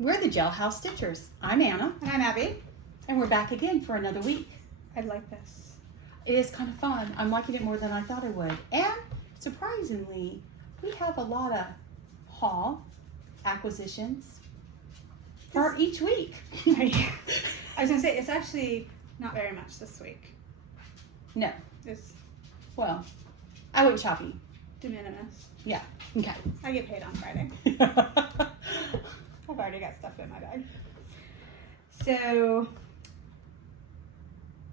We're the Jailhouse Stitchers. I'm Anna. And I'm Abby. And we're back again for another week. I like this. It is kind of fun. I'm liking it more than I thought I would. And surprisingly, we have a lot of haul acquisitions for each week. I was going to say, it's actually not very much this week. No. It's Well, I went shopping. de minimis. Yeah. Okay. I get paid on Friday. I've already got stuff in my bag. So,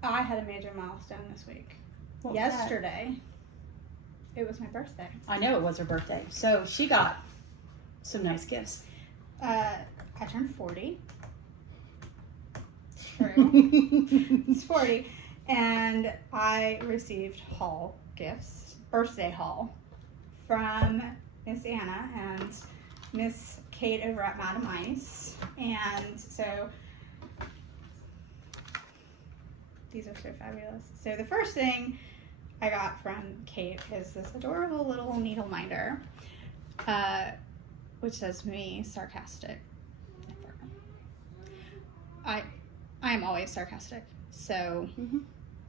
I had a major milestone this week. What was Yesterday, it was my birthday. I know it was her birthday. So she got some nice gifts. I turned 40. True. It's 40. And I received haul gifts, birthday haul, from Miss Anna and Miss Kate over at Madam Ice. And so these are so fabulous. So the first thing I got from Kate is this adorable little needle minder, which says "Me sarcastic." I am always sarcastic. So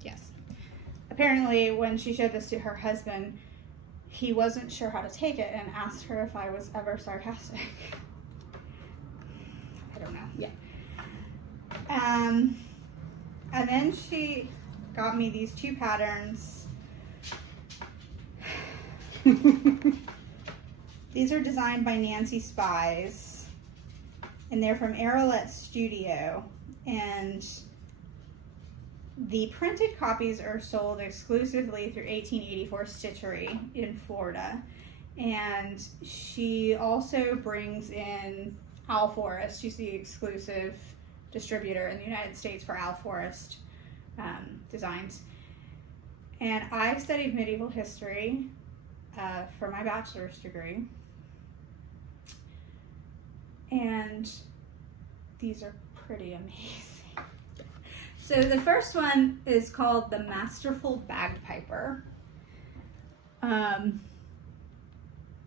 yes. Apparently, when she showed this to her husband, he wasn't sure how to take it and asked her if I was ever sarcastic. I don't know. Yeah. And then she got me these two patterns. These are designed by Nancy Spies, and they're from Arrowlet Studio. And the printed copies are sold exclusively through 1884 Stitchery in Florida. And she also brings in Owl Forest. She's the exclusive distributor in the United States for Owl Forest designs. And I studied medieval history for my bachelor's degree. And these are pretty amazing. So the first one is called the Masterful Bagpiper.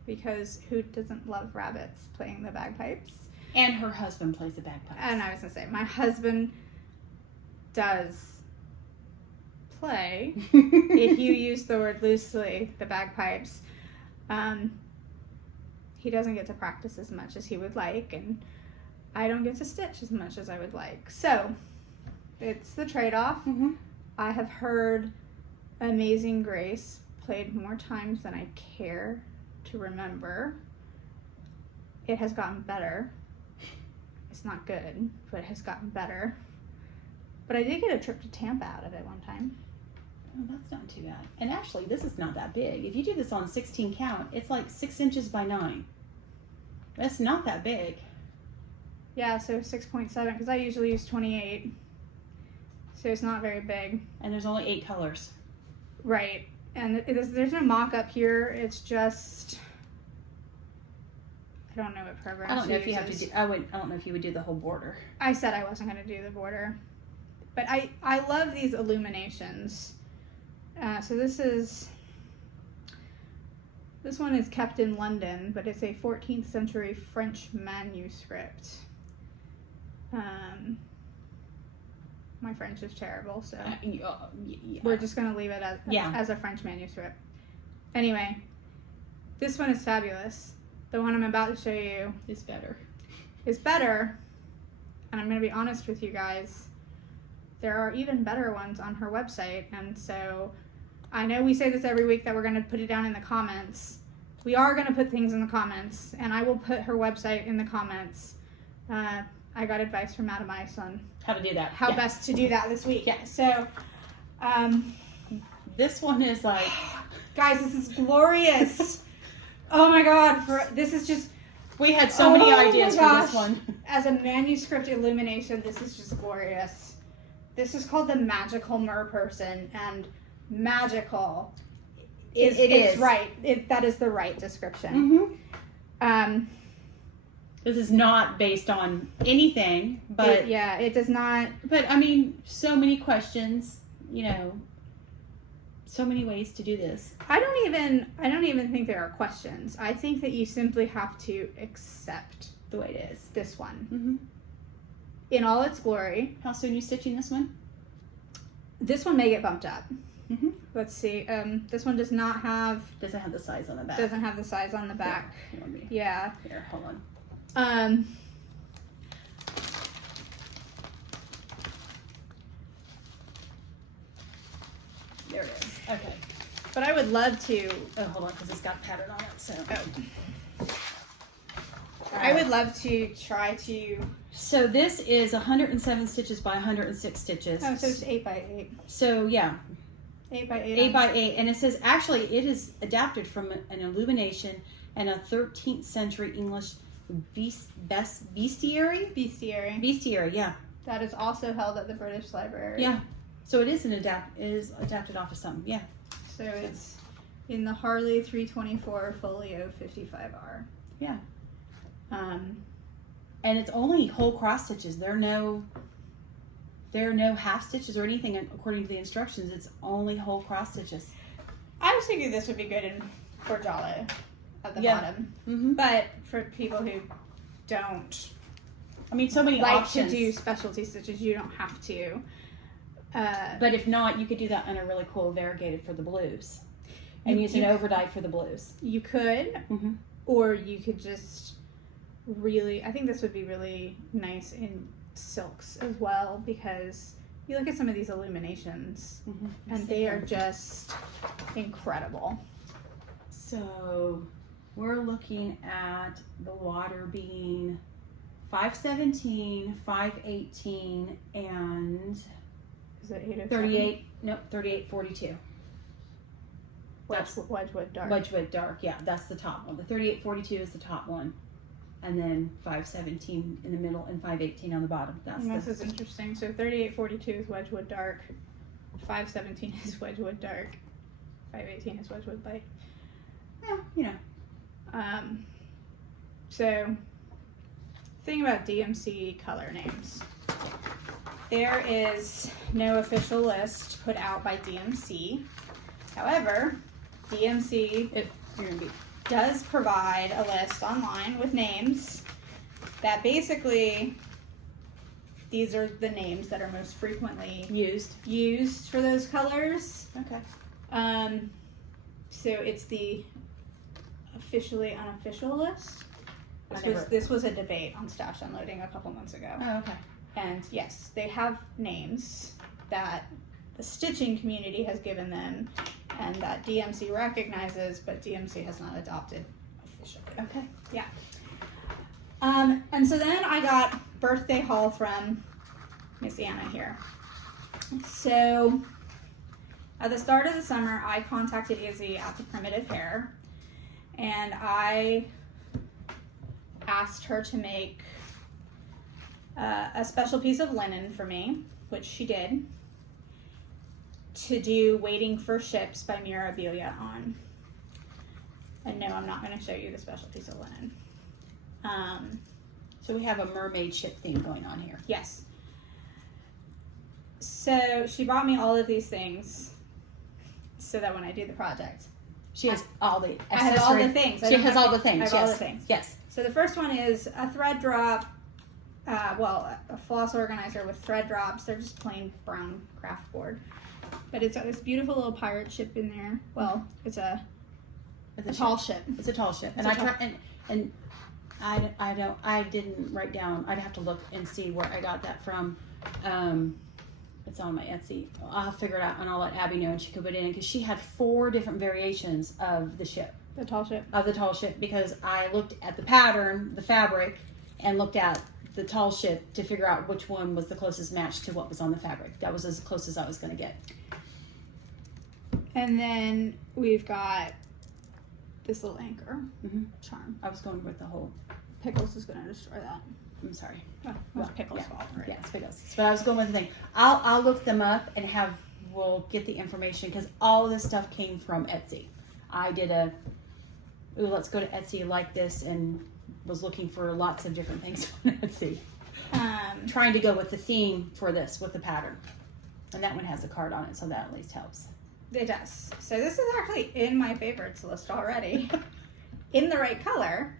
Because who doesn't love rabbits playing the bagpipes? And her husband plays the bagpipes. And I was going to say, my husband does play, if you use the word loosely, the bagpipes. He doesn't get to practice as much as he would like, and I don't get to stitch as much as I would like. So, it's the trade-off. I have heard Amazing Grace played more times than I care to remember. It has gotten better. It's not good, but it has gotten better. But I did get a trip to Tampa out of it one time. Oh, that's not too bad. And actually, this is not that big. If you do this on 16 count, it's like 6 inches by 9. That's not that big. Yeah, so 6.7, because I usually use 28. So it's not very big. And there's only 8 colors. Right. And there's no mock-up here. It's just... I don't know what program. I don't know if you have to do. I don't know if you would do the whole border. I said I wasn't going to do the border, but I love these illuminations. So this one is kept in London, but it's a 14th century French manuscript. My French is terrible, so we're just going to leave it as a French manuscript. Anyway, this one is fabulous. The one I'm about to show you is better. And I'm going to be honest with you guys. There are even better ones on her website. And so I know we say this every week that we're going to put it down in the comments. We are going to put things in the comments. And I will put her website in the comments. I got advice from Madam Ice on how to do that. How best to do that this week. Yeah. So this one is like... Guys, this is glorious. Oh my God, this is just... We had so many ideas for this one. As a manuscript illumination, this is just glorious. This is called the Magical Merperson, and magical is right. That is the right description. This is not based on anything, but... it does not... But, I mean, so many questions, so many ways to do this. I don't even think there are questions. I think that you simply have to accept the way it is. This one. Mm-hmm. In all its glory. How soon are you stitching this one? This one may get bumped up. Mm-hmm. Let's see. This one does not have... Doesn't have the size on the back. Doesn't have the size on the back. Yeah. Here, hold on. There it is. Okay. But I would love to... Oh, hold on, because it's got a pattern on it, so... I would love to try to... So this is 107 stitches by 106 stitches. Oh, so it's 8 by 8. So, yeah. 8 by 8. 8 by 8. And it says, actually, it is adapted from an illumination and a 13th century English bestiary? Bestiary. Bestiary, yeah. That is also held at the British Library. Yeah. So it is adapted off of something, yeah. So it's in the Harley 324 Folio 55R. Yeah. And it's only whole cross stitches. There are no half stitches or anything according to the instructions. It's only whole cross stitches. I was thinking this would be good in Borjala at the bottom. Mm-hmm. But for people who don't so many like options. to do specialty stitches, you don't have to. But if not, you could do that on a really cool variegated for the blues. And use an overdye for the blues. You could. Mm-hmm. Or you could just really, I think this would be really nice in silks as well, because you look at some of these illuminations and they are just incredible. So we're looking at the water being 517, 518, and Is it 807? 38, nope, 3842. That's Wedgwood Dark. Wedgwood Dark, yeah, that's the top one. The 3842 is the top one. And then 517 in the middle and 518 on the bottom. This is interesting. So 3842 is Wedgwood Dark. 517 is Wedgwood Dark. 518 is Wedgwood Light. Yeah, you know. So, thing about DMC color names. There is no official list put out by DMC. However, DMC does provide a list online with names that basically, these are the names that are most frequently used for those colors. Okay. So it's the officially unofficial list. This was a debate on Stash Unloading a couple months ago. Oh, okay. And yes, they have names that the stitching community has given them and that DMC recognizes, but DMC has not adopted officially. Okay. Yeah. And so then I got birthday haul from Miss Anna here. So at the start of the summer, I contacted Izzy at the Primitive Hair, and I asked her to make a special piece of linen for me, which she did, to do Waiting for Ships by Mirabilia on. And no, I'm not going to show you the special piece of linen. So we have a mermaid ship theme going on here. Yes. So she bought me all of these things so that when I do the project, she has all the accessories. I have all the things. She has all the things. I have all the things. Yes. So the first one is a thread drop, a floss organizer with thread drops. They're just plain brown craft board. But it's got this beautiful little pirate ship in there. Well, it's a tall ship. It's a tall ship. And I didn't write down. I'd have to look and see where I got that from. It's on my Etsy. I'll figure it out and I'll let Abby know and she can put it in because she had 4 different variations of the ship. The tall ship. Of the tall ship, because I looked at the pattern, the fabric, and looked at the tall ship to figure out which one was the closest match to what was on the fabric. That was as close as I was going to get. And then we've got this little anchor charm. I was going with the whole. Pickles is going to destroy that. I'm sorry. Oh, well, Pickles' fault, right? Yeah, it's Pickles. But I was going with the thing. I'll look them up and we'll get the information because all of this stuff came from Etsy. I did let's go to Etsy like this and was looking for lots of different things on Etsy. Trying to go with the theme for this, with the pattern. And that one has a card on it, so that at least helps. It does. So this is actually in my favorites list already. In the right color.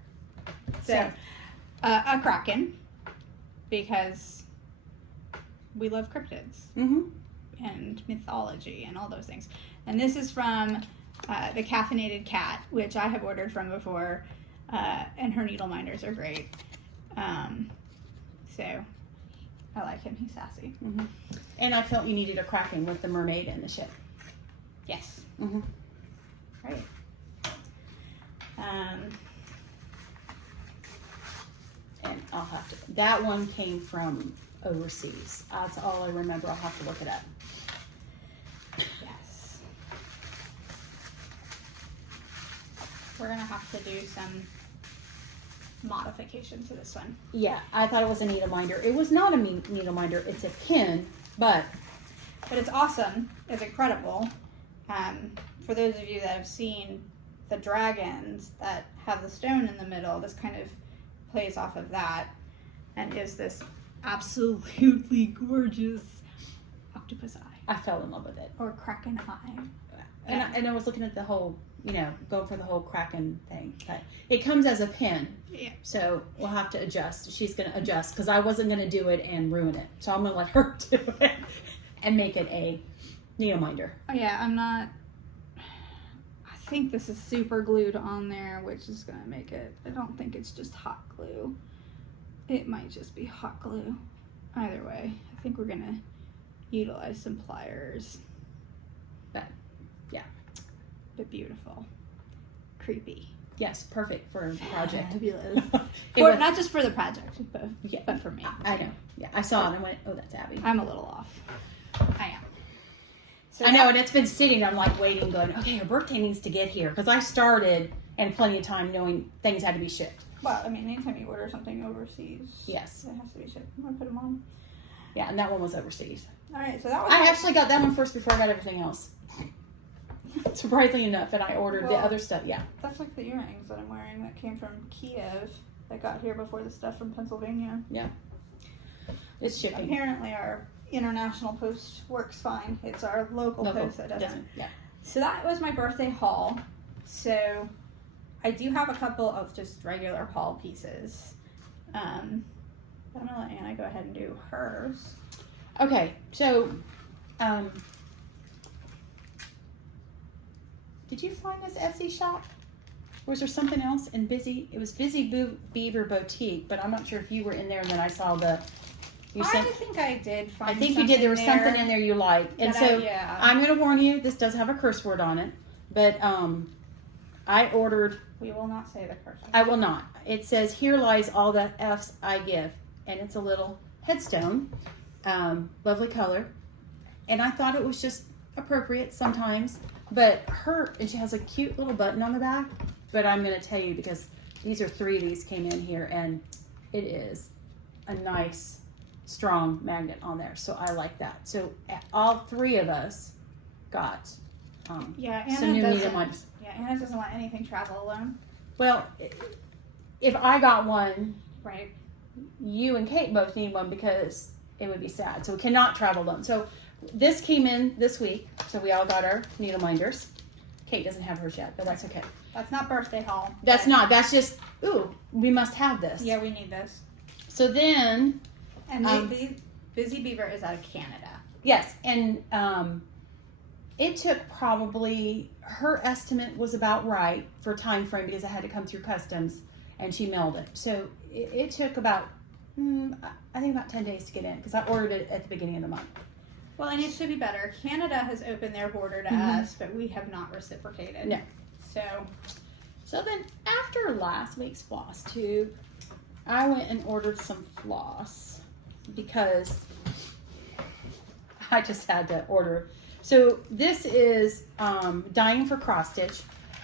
So, A kraken, because we love cryptids and mythology and all those things. And this is from the Caffeinated Cat, which I have ordered from before, and her needle minders are great. So I like him. He's sassy. And I felt you needed a kraken with the mermaid and the ship. Yes. Right. And I'll have to. That one came from overseas. That's all I remember. I'll have to look it up. Yes. We're gonna have to do some modification to this one. Yeah, I thought it was a needle minder. It was not a needle minder. It's a pin, but it's awesome. It's incredible. For those of you that have seen the dragons that have the stone in the middle, this kind of plays off of that, and is this absolutely gorgeous octopus eye. I fell in love with it. Or kraken eye. And I was looking at the whole, going for the whole kraken thing. But it comes as a pin. Yeah. So we'll have to adjust. She's going to adjust because I wasn't going to do it and ruin it. So I'm going to let her do it and make it a needle minder. Oh, yeah, I think this is super glued on there, which is going to make it, I don't think it's just hot glue. It might just be hot glue. Either way, I think we're going to utilize some pliers. But, yeah. But beautiful. Creepy. Yes, perfect for a project. Fabulous. Not just for the project, but for me. I know. Yeah, I saw it and went, oh, that's Abby. I'm a little off. I am. So I know, and it's been sitting. I'm like waiting, going, okay, her birthday needs to get here because I started and plenty of time knowing things had to be shipped. Well, I mean, anytime you order something overseas, yes, it has to be shipped. I'm gonna put them on. Yeah, and that one was overseas. All right, so that was. I actually got that one first before I got everything else. Surprisingly enough, and I ordered the other stuff. Yeah, that's like the earrings that I'm wearing that came from Kiev that got here before the stuff from Pennsylvania. Yeah, it's shipping. Apparently, our international post works fine. It's our local post that doesn't. Yeah. So that was my birthday haul. So I do have a couple of just regular haul pieces. I'm gonna let Anna go ahead and do hers. Okay, so did you find this Etsy shop? Or was there something else in Busy? It was Busy Beaver Boutique, but I'm not sure if you were in there and then I saw the. I think I did find. I think you did. There was something in there you liked, and so I'm going to warn you. This does have a curse word on it, but I ordered. We will not say the curse word. I will not. It says, "Here lies all the F's I give," and it's a little headstone, lovely color, and I thought it was just appropriate sometimes. But and she has a cute little button on the back. But I'm going to tell you because these are 3 of these came in here, and it is a nice. Strong magnet on there, so I like that. So all 3 of us got some new needle minders. Yeah, Anna doesn't let anything travel alone. Well, if I got one, right, you and Kate both need one because it would be sad. So we cannot travel alone. So this came in this week, so we all got our needle minders. Kate doesn't have hers yet, but that's okay. That's not birthday haul. That's not. That's just we must have this. Yeah, we need this. So then. And Busy Beaver is out of Canada. Yes, and it took probably, her estimate was about right for time frame because I had to come through customs and she mailed it. So it took about, I think about 10 days to get in because I ordered it at the beginning of the month. Well, and it should be better. Canada has opened their border to us, but we have not reciprocated. No. So then after last week's Flosstube, I went and ordered some floss. Because I just had to order. So this is Dying for Cross Stitch,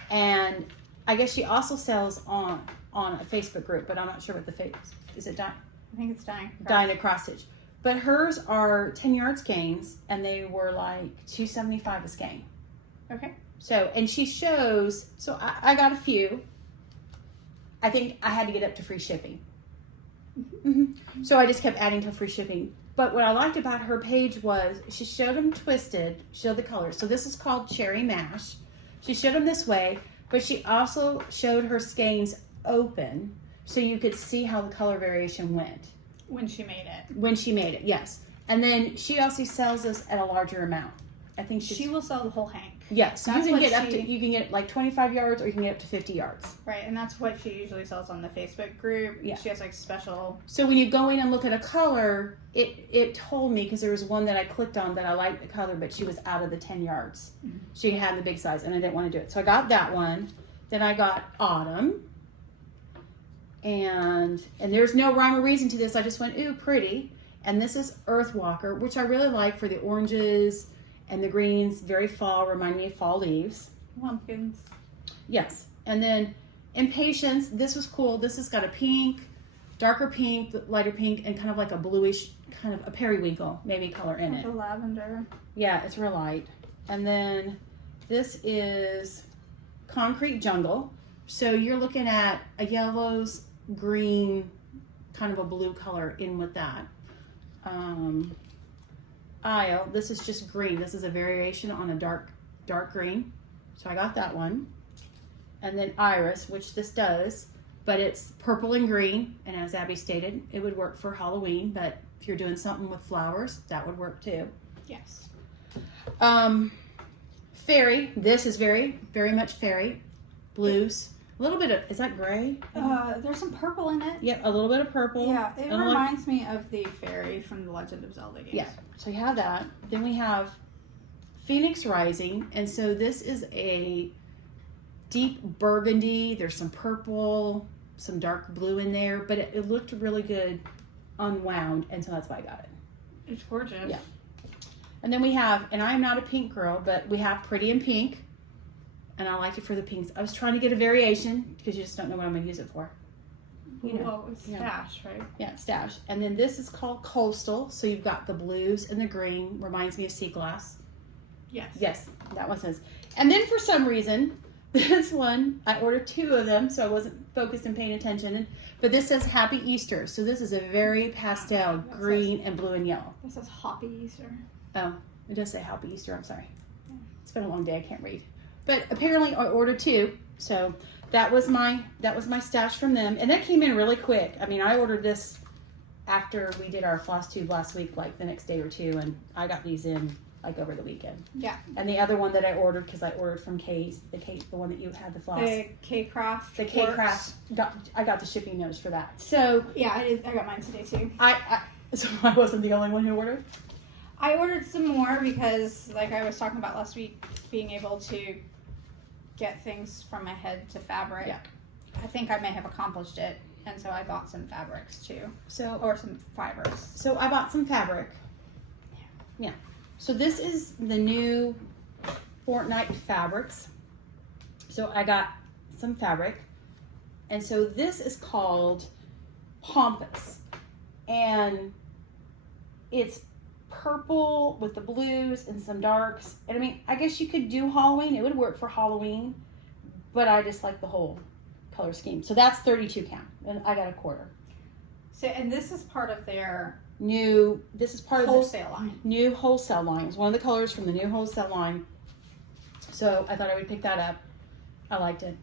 and I guess she also sells on a Facebook group, but I'm not sure what the is it Dying? I think it's Dying to Cross Stitch. But hers are 10-yard skeins, and they were like $2.75 a skein. Okay. So, and she shows. So I got a few. I think I had to get up to free shipping. So I just kept adding to free shipping. But what I liked about her page was she showed them twisted, showed the colors. So this is called Cherry Mash. She showed them this way, but she also showed her skeins open. so you could see how the color variation went When she made it. when she made it. Yes, and then she also sells this at a larger amount. I think She will sell the whole hank. Yes, so That's you can what get up to, you can get like 25 yards or you can get up to 50 yards. Right, and that's what she usually sells on the Facebook group. Yeah. She has like special. So when you go in and look at a color, it told me, because there was one that I clicked on that I liked the color, but she was out of the 10 yards. Mm-hmm. She had the big size and I didn't want to do it. So I got that one. Then I got Autumn. And there's no rhyme or reason to this. I just went, ooh, pretty. And this is Earthwalker, which I really like for the oranges and the greens. Very fall, remind me of fall leaves. Lumpkins. Yes. And then Impatience, this was cool. This has got a pink, darker pink, lighter pink, and kind of like a bluish, kind of a periwinkle maybe color in it. The lavender. Yeah, it's real light. And then this is Concrete Jungle. So you're looking at a yellows, green, kind of a blue color in with that. Isle, this is just green. This is a variation on a dark green. So I got that one. And then Iris, which this does, but it's purple and green. And as Abby stated, it would work for Halloween, but if you're doing something with flowers, that would work too. Yes. Fairy, this is very, very much fairy. Blues. A little bit of, is that gray? There's some purple in it. Yep, a little bit of purple. Yeah, it And a little- reminds me of the fairy from the Legend of Zelda games. Yeah, so you have that. Then we have Phoenix Rising, and so this is a deep burgundy. There's some purple, some dark blue in there, but it looked really good unwound, and so that's why I got it. It's gorgeous. Yeah. And then we have, and I'm not a pink girl, but we have Pretty in Pink, and I like it for the pinks. I was trying to get a variation because you just don't know what I'm going to use it for. You know. Well, it's Yeah. stash, right? Yeah, it's Stash. And then this is called Coastal, so you've got the blues and the green. Reminds me of sea glass. Yes. Yes, that one says. And then for some reason, this one, I ordered 2 of them, so I wasn't focused and paying attention. But this says Happy Easter. So this is a very pastel, green and blue and yellow. This is Hoppy Easter. Oh, it does say Happy Easter. I'm sorry. It's been a long day. I can't read. But apparently I ordered 2. So that was my stash from them. And that came in really quick. I mean, I ordered this after we did our Flosstube last week, like the next day or 2. And I got these in like over the weekend. Yeah. And the other one that I ordered, because I ordered from Kay's, the one that you had, the floss. The K-Craft. The K-Craft. I got the shipping notice for that. So Yeah, I did. I got mine today too. So I wasn't the only one who ordered. I ordered some more because, like I was talking about last week, being able to get things from my head to fabric. Yeah. I think I may have accomplished it, and so I bought some fabrics too, So or some fibers. So I bought some fabric. Yeah. So this is the new Fortnite fabrics. So I got some fabric. And so this is called Pompous. And it's purple with the blues and some darks. And I mean, I guess you could do Halloween. It would work for Halloween. But I just like the whole color scheme. So that's 32 count. And I got a quarter. So, and this is part of their This is part wholesale of the line. new wholesale line. It's one of the colors from the new wholesale line. So I thought I would pick that up. I liked it.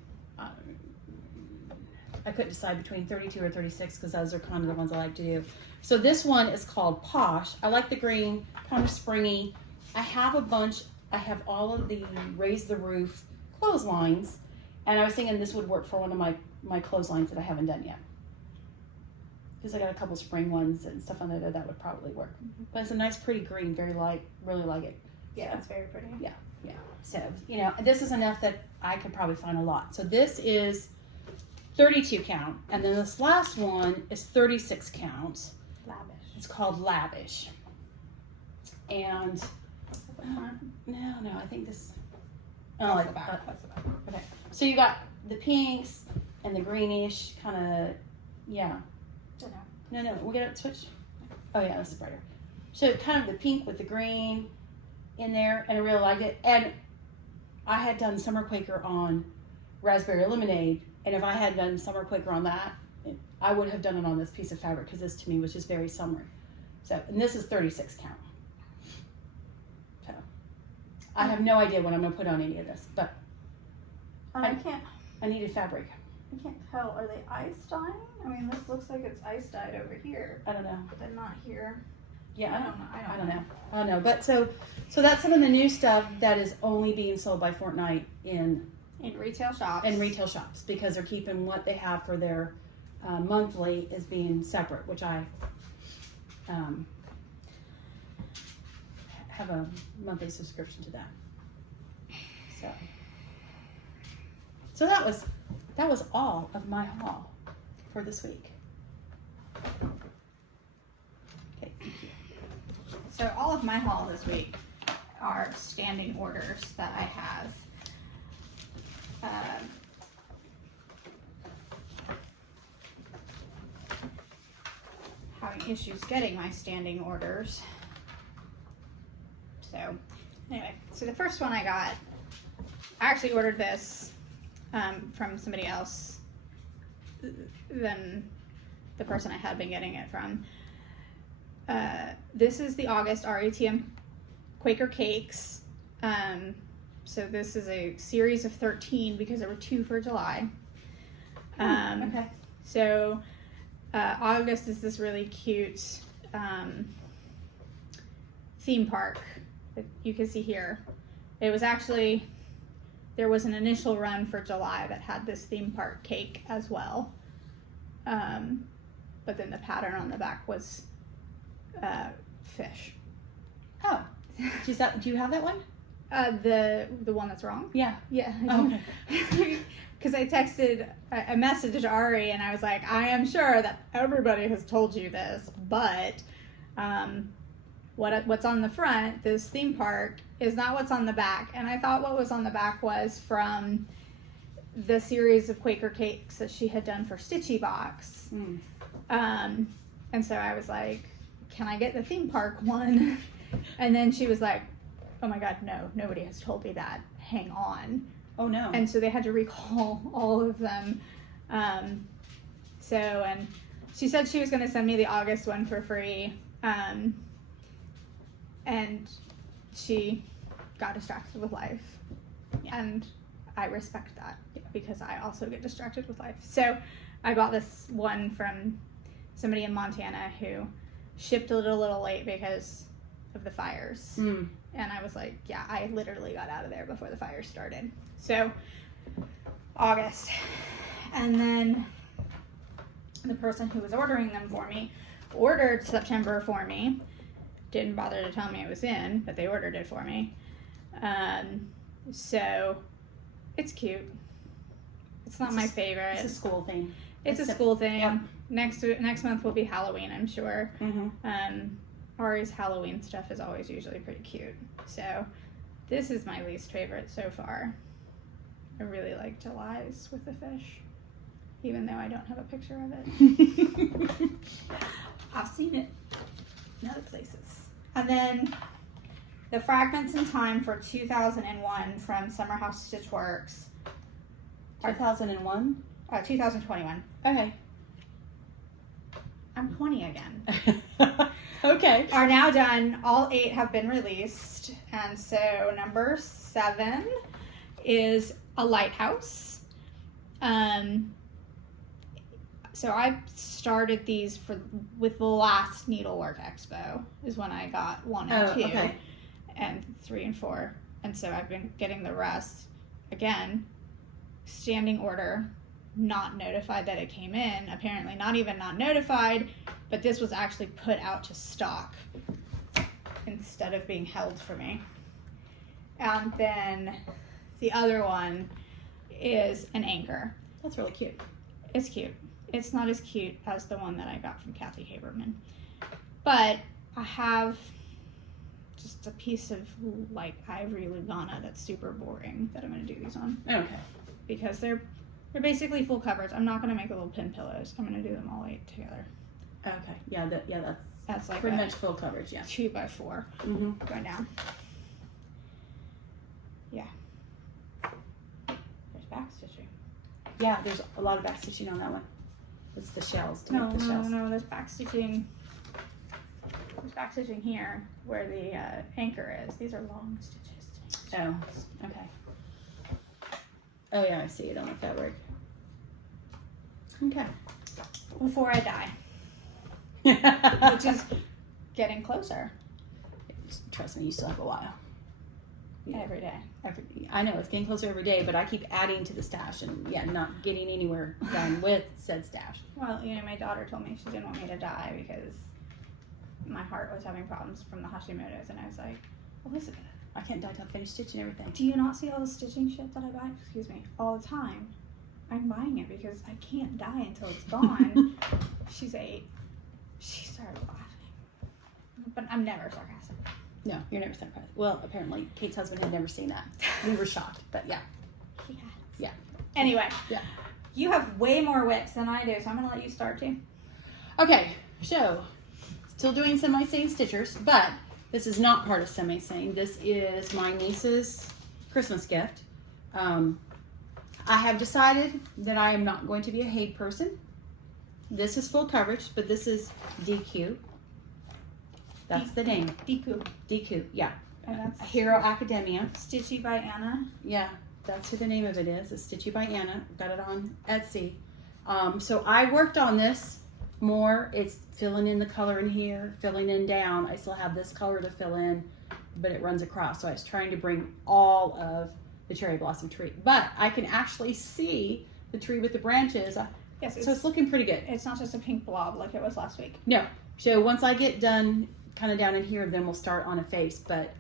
I couldn't decide between 32 or 36 because those are kind of the ones I like to do. So this one is called Posh. I like the green, kind of springy. I have a bunch. I have all of the Raise the Roof clotheslines, and I was thinking this would work for one of my clotheslines that I haven't done yet. Because I got a couple spring ones and stuff on there that would probably work. But it's a nice, pretty green, very light. Really like it. Yeah, it's very pretty. Yeah. So, you know, this is enough that I could probably find a lot. So this is 32 count. And then this last one is 36 count. Lavish. It's called Lavish. And, no, I think this, That's the back. That's the back. okay. So you got the pinks and the greenish kind of, yeah. No, we got it switched. Oh yeah, this is brighter. So kind of the pink with the green in there, and I really liked it. And I had done Summer Quaker on Raspberry Lemonade, and if I had done Summer Quaker on that, I would have done it on this piece of fabric because this to me was just very summer. So, and this is 36 count. So, I have no idea what I'm gonna put on any of this, but I can't. I needed fabric. I can't tell. Are they ice dyeing? I mean, this looks like it's ice dyed over here, I don't know. but not here. Yeah, I don't know. I don't know. I don't know. But so that's some of the new stuff that is only being sold by Fortnite in retail shops. In retail shops, because they're keeping what they have for their monthly is being separate, which I have a monthly subscription to that. So that was all of my haul for this week. Okay, thank you. So all of my haul this week are standing orders that I have. Having issues getting my standing orders. So anyway, so the first one I got, I actually ordered this from somebody else than the person I had been getting it from. This is the August RATM Quaker Cakes. So this is a series of 13 because there were 2 for July. Okay. So August is this really cute theme park that you can see here. It was actually, there was an initial run for July that had this theme park cake as well. But then the pattern on the back was fish. Oh, do you have that one? The one that's wrong? Yeah. Yeah. Oh, okay. Because I messaged Ari and I was like, I am sure that everybody has told you this, but what's on the front, this theme park, is not what's on the back. And I thought what was on the back was from the series of Quaker Cakes that she had done for Stitchy Box. And so I was like, can I get the theme park one? And then she was like, oh my God, no, nobody has told me that. Hang on. Oh no. And so they had to recall all of them. And she said she was going to send me the August one for free. And she got distracted with life. Yeah. And I respect that because I also get distracted with life. So I got this one from somebody in Montana who shipped a little late because of the fires. And I was like, yeah, I literally got out of there before the fires started. So August. And then the person who was ordering them for me ordered September for me. Didn't bother to tell me it was in, but they ordered it for me. So it's cute. It's not my favorite. It's a school thing. It's a school thing. Yep. Next month will be Halloween, I'm sure. Mm-hmm. Ari's Halloween stuff is always usually pretty cute. So this is my least favorite so far. I really like July's with the fish, even though I don't have a picture of it. I've seen it in other places. And then the Fragments in Time for 2001 from Summer House Stitchworks. 2001? 2021. Okay. I'm 20 again. Okay. Are now done. All 8 have been released. And so number 7 is A Lighthouse. So I started these with the last Needlework Expo is when I got 1 and 2 okay. and 3 and 4. And so I've been getting the rest. Again, standing order, not notified that it came in. Apparently not even not notified, but this was actually put out to stock instead of being held for me. And then the other one is an anchor. That's really cute. It's cute. It's not as cute as the one that I got from Kathy Haberman. But I have just a piece of like ivory Lugana that's super boring that I'm going to do these on. Okay. Because they're basically full coverage. I'm not going to make little pin pillows. I'm going to do them all 8 together. Okay. Yeah, That's like pretty much full coverage, yeah. 2x4 Mm-hmm. going down. Yeah. There's back stitching. Yeah, there's a lot of back stitching on that one. It's the shells to make the shells. No, there's back stitching. There's back stitching here where the anchor is. These are long stitches. Oh, okay. Oh yeah, I see it on the fabric. Okay. before I die, which is getting closer Trust me, you still have a while. every day. I know it's getting closer every day, but I keep adding to the stash and not getting anywhere done with said stash. Well, my daughter told me she didn't want me to die because my heart was having problems from the Hashimoto's, and I was like, Elizabeth, I can't die till I finish stitching everything. do you not see all the stitching shit that I buy? Excuse me, all the time. I'm buying it because I can't die until it's gone. She's 8. She started laughing, but I'm never sarcastic. No, you're never surprised. Well, apparently Kate's husband had never seen that. We were shocked, but yeah. He has. Yeah. Anyway. Yeah. You have way more whips than I do, so I'm gonna let you start too. Okay, so still doing semi-sewn stitchers, but this is not part of semi-sewn. This is my niece's Christmas gift. I have decided that I am not going to be a Hague person. This is full coverage, but this is DQ. That's the name. DQ. DQ, yeah. And that's Hero Academia. Stitchy by Anna. Yeah, that's who the name of it is. It's Stitchy by Anna. Got it on Etsy. So I worked on this more. It's filling in the color in here, filling in down. I still have this color to fill in, but it runs across. So I was trying to bring all of the cherry blossom tree. But I can actually see the tree with the branches. Yes, So it's looking pretty good. it's not just a pink blob like it was last week. No. So once I get done kind of down in here, then we'll start on a face. But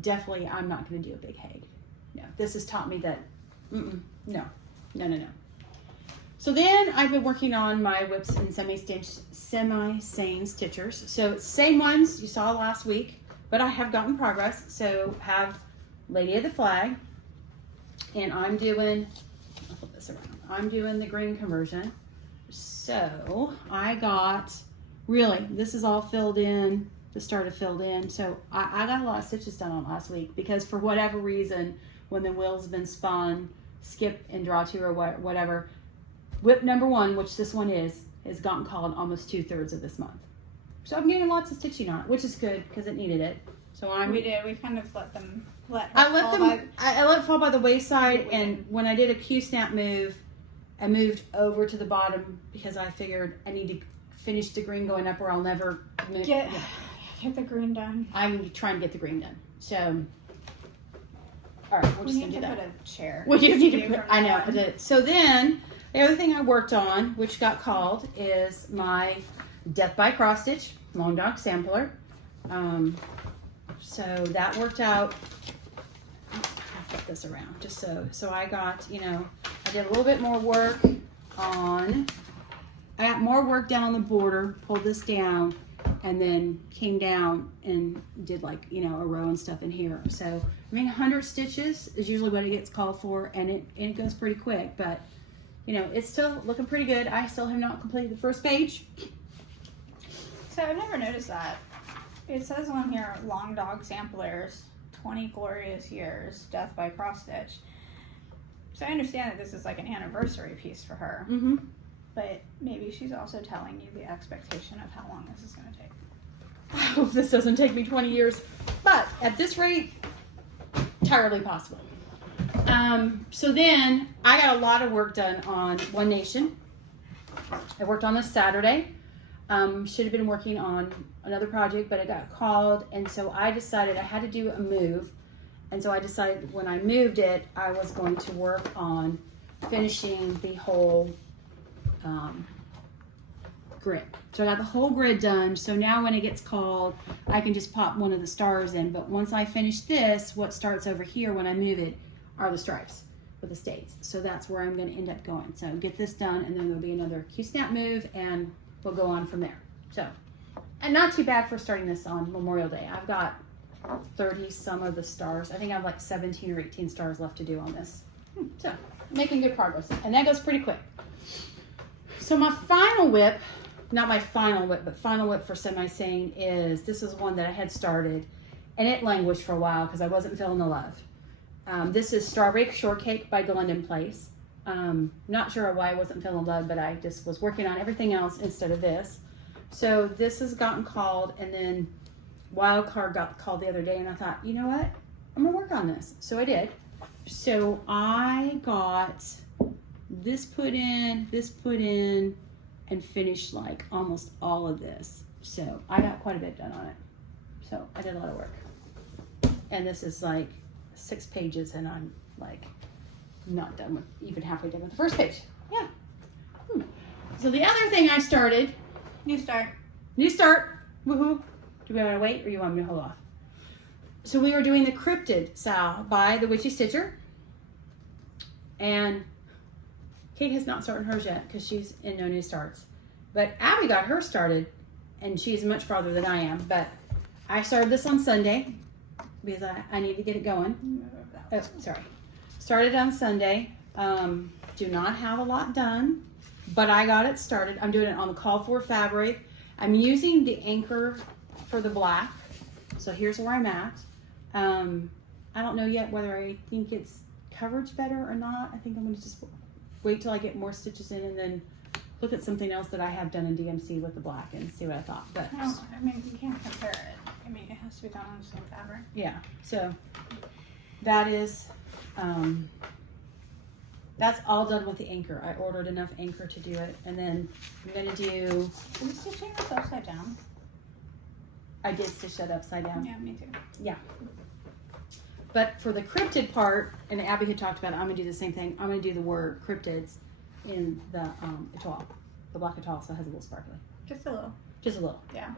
definitely I'm not going to do a big Hague. No. This has taught me that, no. So then I've been working on my whips and semi-sewn stitchers. So same ones you saw last week, but I have gotten progress. So have Lady of the Flag, and I'm doing, I'll flip this around. I'm doing the green conversion. So I got, really, this is all filled in, the start of filled in. So I got a lot of stitches done on last week because for whatever reason, when the wheel's been spun, skip and draw to or whatever, whip number 1, which this one is, has gotten called almost 2/3 of this month. So I'm getting lots of stitching on it, which is good because it needed it. So We did. We kind of let them. I let it fall by the wayside, and when I did a Q-snap move, I moved over to the bottom because I figured I need to finish the green going up or I'll never move. Get the green done. I'm trying to get the green done. So, all right, we're just need gonna do to that. put a chair. Well, you need to Do put, from I know. now on. So then, the other thing I worked on, which got called, is my Death by Cross Stitch Long Dog Sampler. So that worked out. I'll flip this around just so I got, I did a little bit more work on, I got more work down on the border, pulled this down, and then came down and did like, a row and stuff in here. So, 100 stitches is usually what it gets called for, and it goes pretty quick, but, it's still looking pretty good. I still have not completed the first page. So I've never noticed that. It says on here, Long Dog Samplers, 20 glorious years, Death by Cross Stitch. So I understand that this is like an anniversary piece for her. Mm-hmm. But maybe she's also telling you the expectation of how long this is going to take. I hope this doesn't take me 20 years, but at this rate, entirely possible. So then I got a lot of work done on One Nation. I worked on this Saturday. Should have been working on another project, but it got called, and so I decided I had to do a move, and so I decided when I moved it, I was going to work on finishing the whole grid. So I got the whole grid done, so now when it gets called, I can just pop one of the stars in, but once I finish this, what starts over here when I move it are the stripes with the states. So that's where I'm going to end up going. So get this done, and then there'll be another Q-snap move, and we'll go on from there. So, and not too bad for starting this on Memorial Day. I've got 30 some of the stars. I think I have like 17 or 18 stars left to do on this. So, making good progress. And that goes pretty quick. So my final whip, not my final whip, but final whip for semi-sewn is, this is one that I had started, and it languished for a while because I wasn't feeling the love. This is Strawberry Shortcake by Glendon Place. Not sure why I wasn't feeling love, but I just was working on everything else instead of this. So this has gotten called, and then Wild Card got called the other day, and I thought, you know what? I'm gonna work on this. So I did. So I got this put in, and finished like almost all of this. So I got quite a bit done on it. So I did a lot of work. And this is like 6 pages, and I'm like not done with, even halfway done with the first page. Yeah. So the other thing I started. New start. Woohoo. Do we want to wait, or you want me to hold off? So we were doing the Cryptid Sal by the Witchy Stitcher. And Kate has not started hers yet because she's in no new starts. But Abby got hers started, and she's much farther than I am. But I started this on Sunday because I need to get it going. Oh, sorry. Started on Sunday. Do not have a lot done, but I got it started. I'm doing it on the call for fabric. I'm using the anchor for the black. So here's where I'm at. I don't know yet whether I think it's coverage better or not. I think I'm going to just wait till I get more stitches in and then look at something else that I have done in DMC with the black and see what I thought. But No, I mean, you can't compare it. I mean, it has to be done on the same fabric. yeah, so that is, that's all done with the anchor. I ordered enough anchor to do it, and then I'm going to do, Are you stitching this upside down? I did stitch that upside down. Yeah, me too. Yeah. But for the cryptid part, and Abby had talked about it, I'm going to do the same thing. I'm going to do the word cryptids in the etoile, the black etoile, so it has a little sparkly. Just a little. Just a little. Yeah.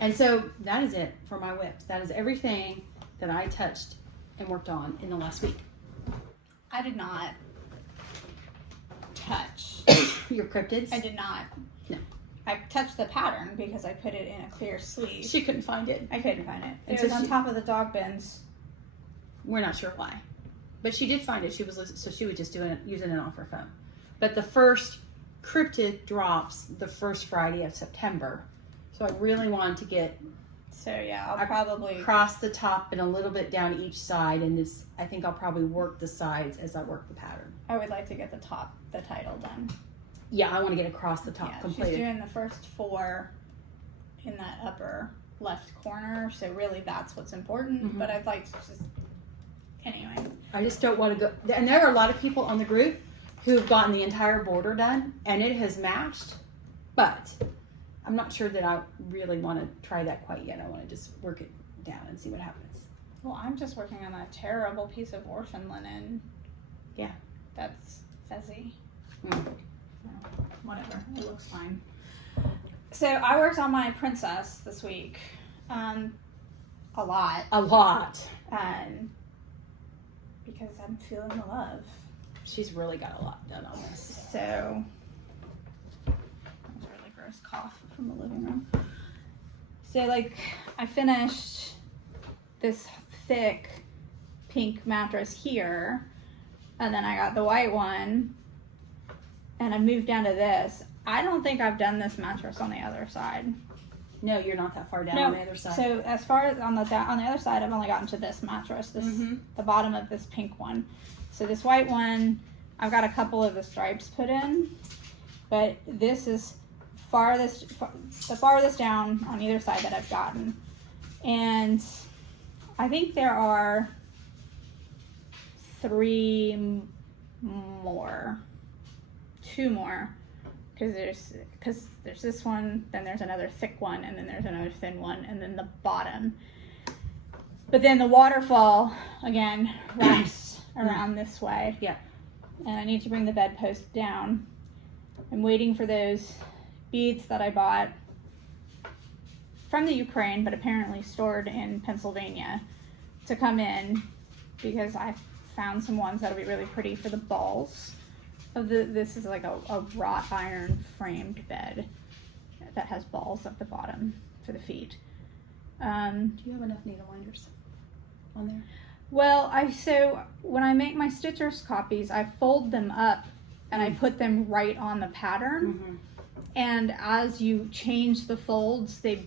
And so that is it for my whips. That is everything that I touched and worked on in the last week. I did not touch. Your cryptids? I did not. No. I touched the pattern because I put it in a clear sleeve. She couldn't find it. I couldn't find it. And It so was on she- top of the dog bins. We're not sure why, but she did find it. She was just doing it, using it off her phone. But the first cryptid drops the first Friday of September, so I really wanted to get So yeah, I'll probably across the top and a little bit down each side, and this I think I'll probably work the sides as I work the pattern. I would like to get the title done. Yeah, I want to get across the top Yeah, completed. she's doing the first 4 in that upper left corner, so really that's what's important. Mhm. But I'd like to just anyway. I just don't want to go. And there are a lot of people on the group who've gotten the entire border done, and it has matched. But I'm not sure that I really want to try that quite yet. I want to just work it down and see what happens. Well, I'm just working on that terrible piece of orphan linen. Yeah. That's fuzzy. Mm. Whatever, it looks fine. So I worked on my princess this week, a lot, A lot. because I'm feeling the love. She's really got a lot done on this. So that was a really gross cough from the living room. So like I finished this thick pink mattress here, and then I got the white one, and I moved down to this. I don't think I've done this mattress on the other side. No, you're not that far down on the other side. So as far as on the other side, I've only gotten to this mattress, the bottom of this pink one. So this white one, I've got a couple of the stripes put in, but this is the farthest down on either side that I've gotten. And I think there are 2 more, because there's this one, then there's another thick one, and then there's another thin one, and then the bottom. But then the waterfall again wraps around this way. Yeah. And I need to bring the bedpost down. I'm waiting for those beads that I bought from the Ukraine, but apparently stored in Pennsylvania, to come in, because I found some ones that'll be really pretty for the balls. This is like a wrought iron framed bed that has balls at the bottom for the feet. Do you have enough needle winders on there? Well, so when I make my stitchers copies, I fold them up and I put them right on the pattern. Mm-hmm. And as you change the folds, they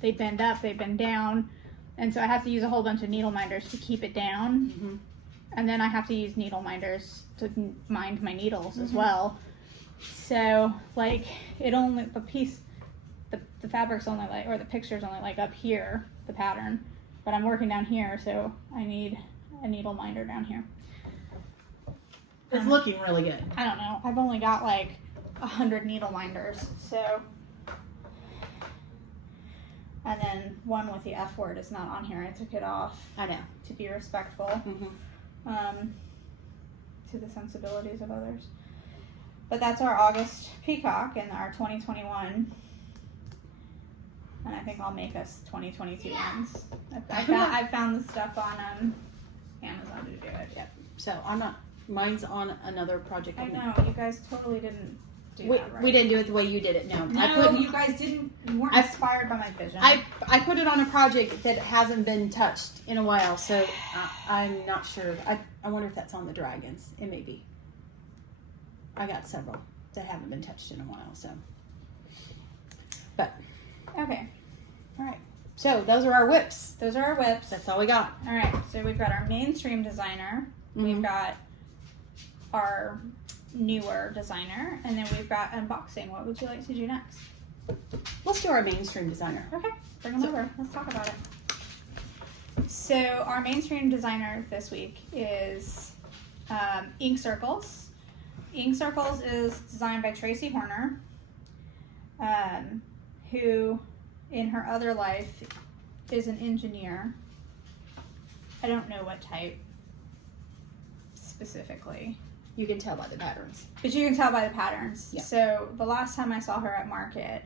bend up, they bend down, and so I have to use a whole bunch of needle minders to keep it down. Mm-hmm. And then I have to use needle minders to mind my needles as well. So like the fabric's only like, or the picture's only like up here, the pattern, but I'm working down here, so I need a needle minder down here. It's looking really good. I don't know. I've only got like 100 needle minders, so. And then one with the F word is not on here. I took it off. I know. To be respectful to the sensibilities of others. But that's our August peacock and our 2021. And I think I'll make us 2022 ones. I found the stuff on Amazon to do it. Yep. So I'm not. Mine's on another project. I know you guys totally didn't do that right. We didn't do it the way you did it. No, you guys didn't. You weren't inspired by my vision. I put it on a project that hasn't been touched in a while, so I'm not sure. I wonder if that's on the dragons. It may be. I got several that haven't been touched in a while, so. But okay, all right. So those are our whips. Those are our whips. That's all we got. All right. So we've got our mainstream designer. We've got our newer designer, and then we've got unboxing. What would you like to do next? Let's do our mainstream designer. Okay, bring them over. Let's talk about it. So our mainstream designer this week is Ink Circles. Ink Circles is designed by Tracy Horner, who in her other life is an engineer. I don't know what type specifically. You can tell by the patterns. But you can tell by the patterns. Yeah. So the last time I saw her at market,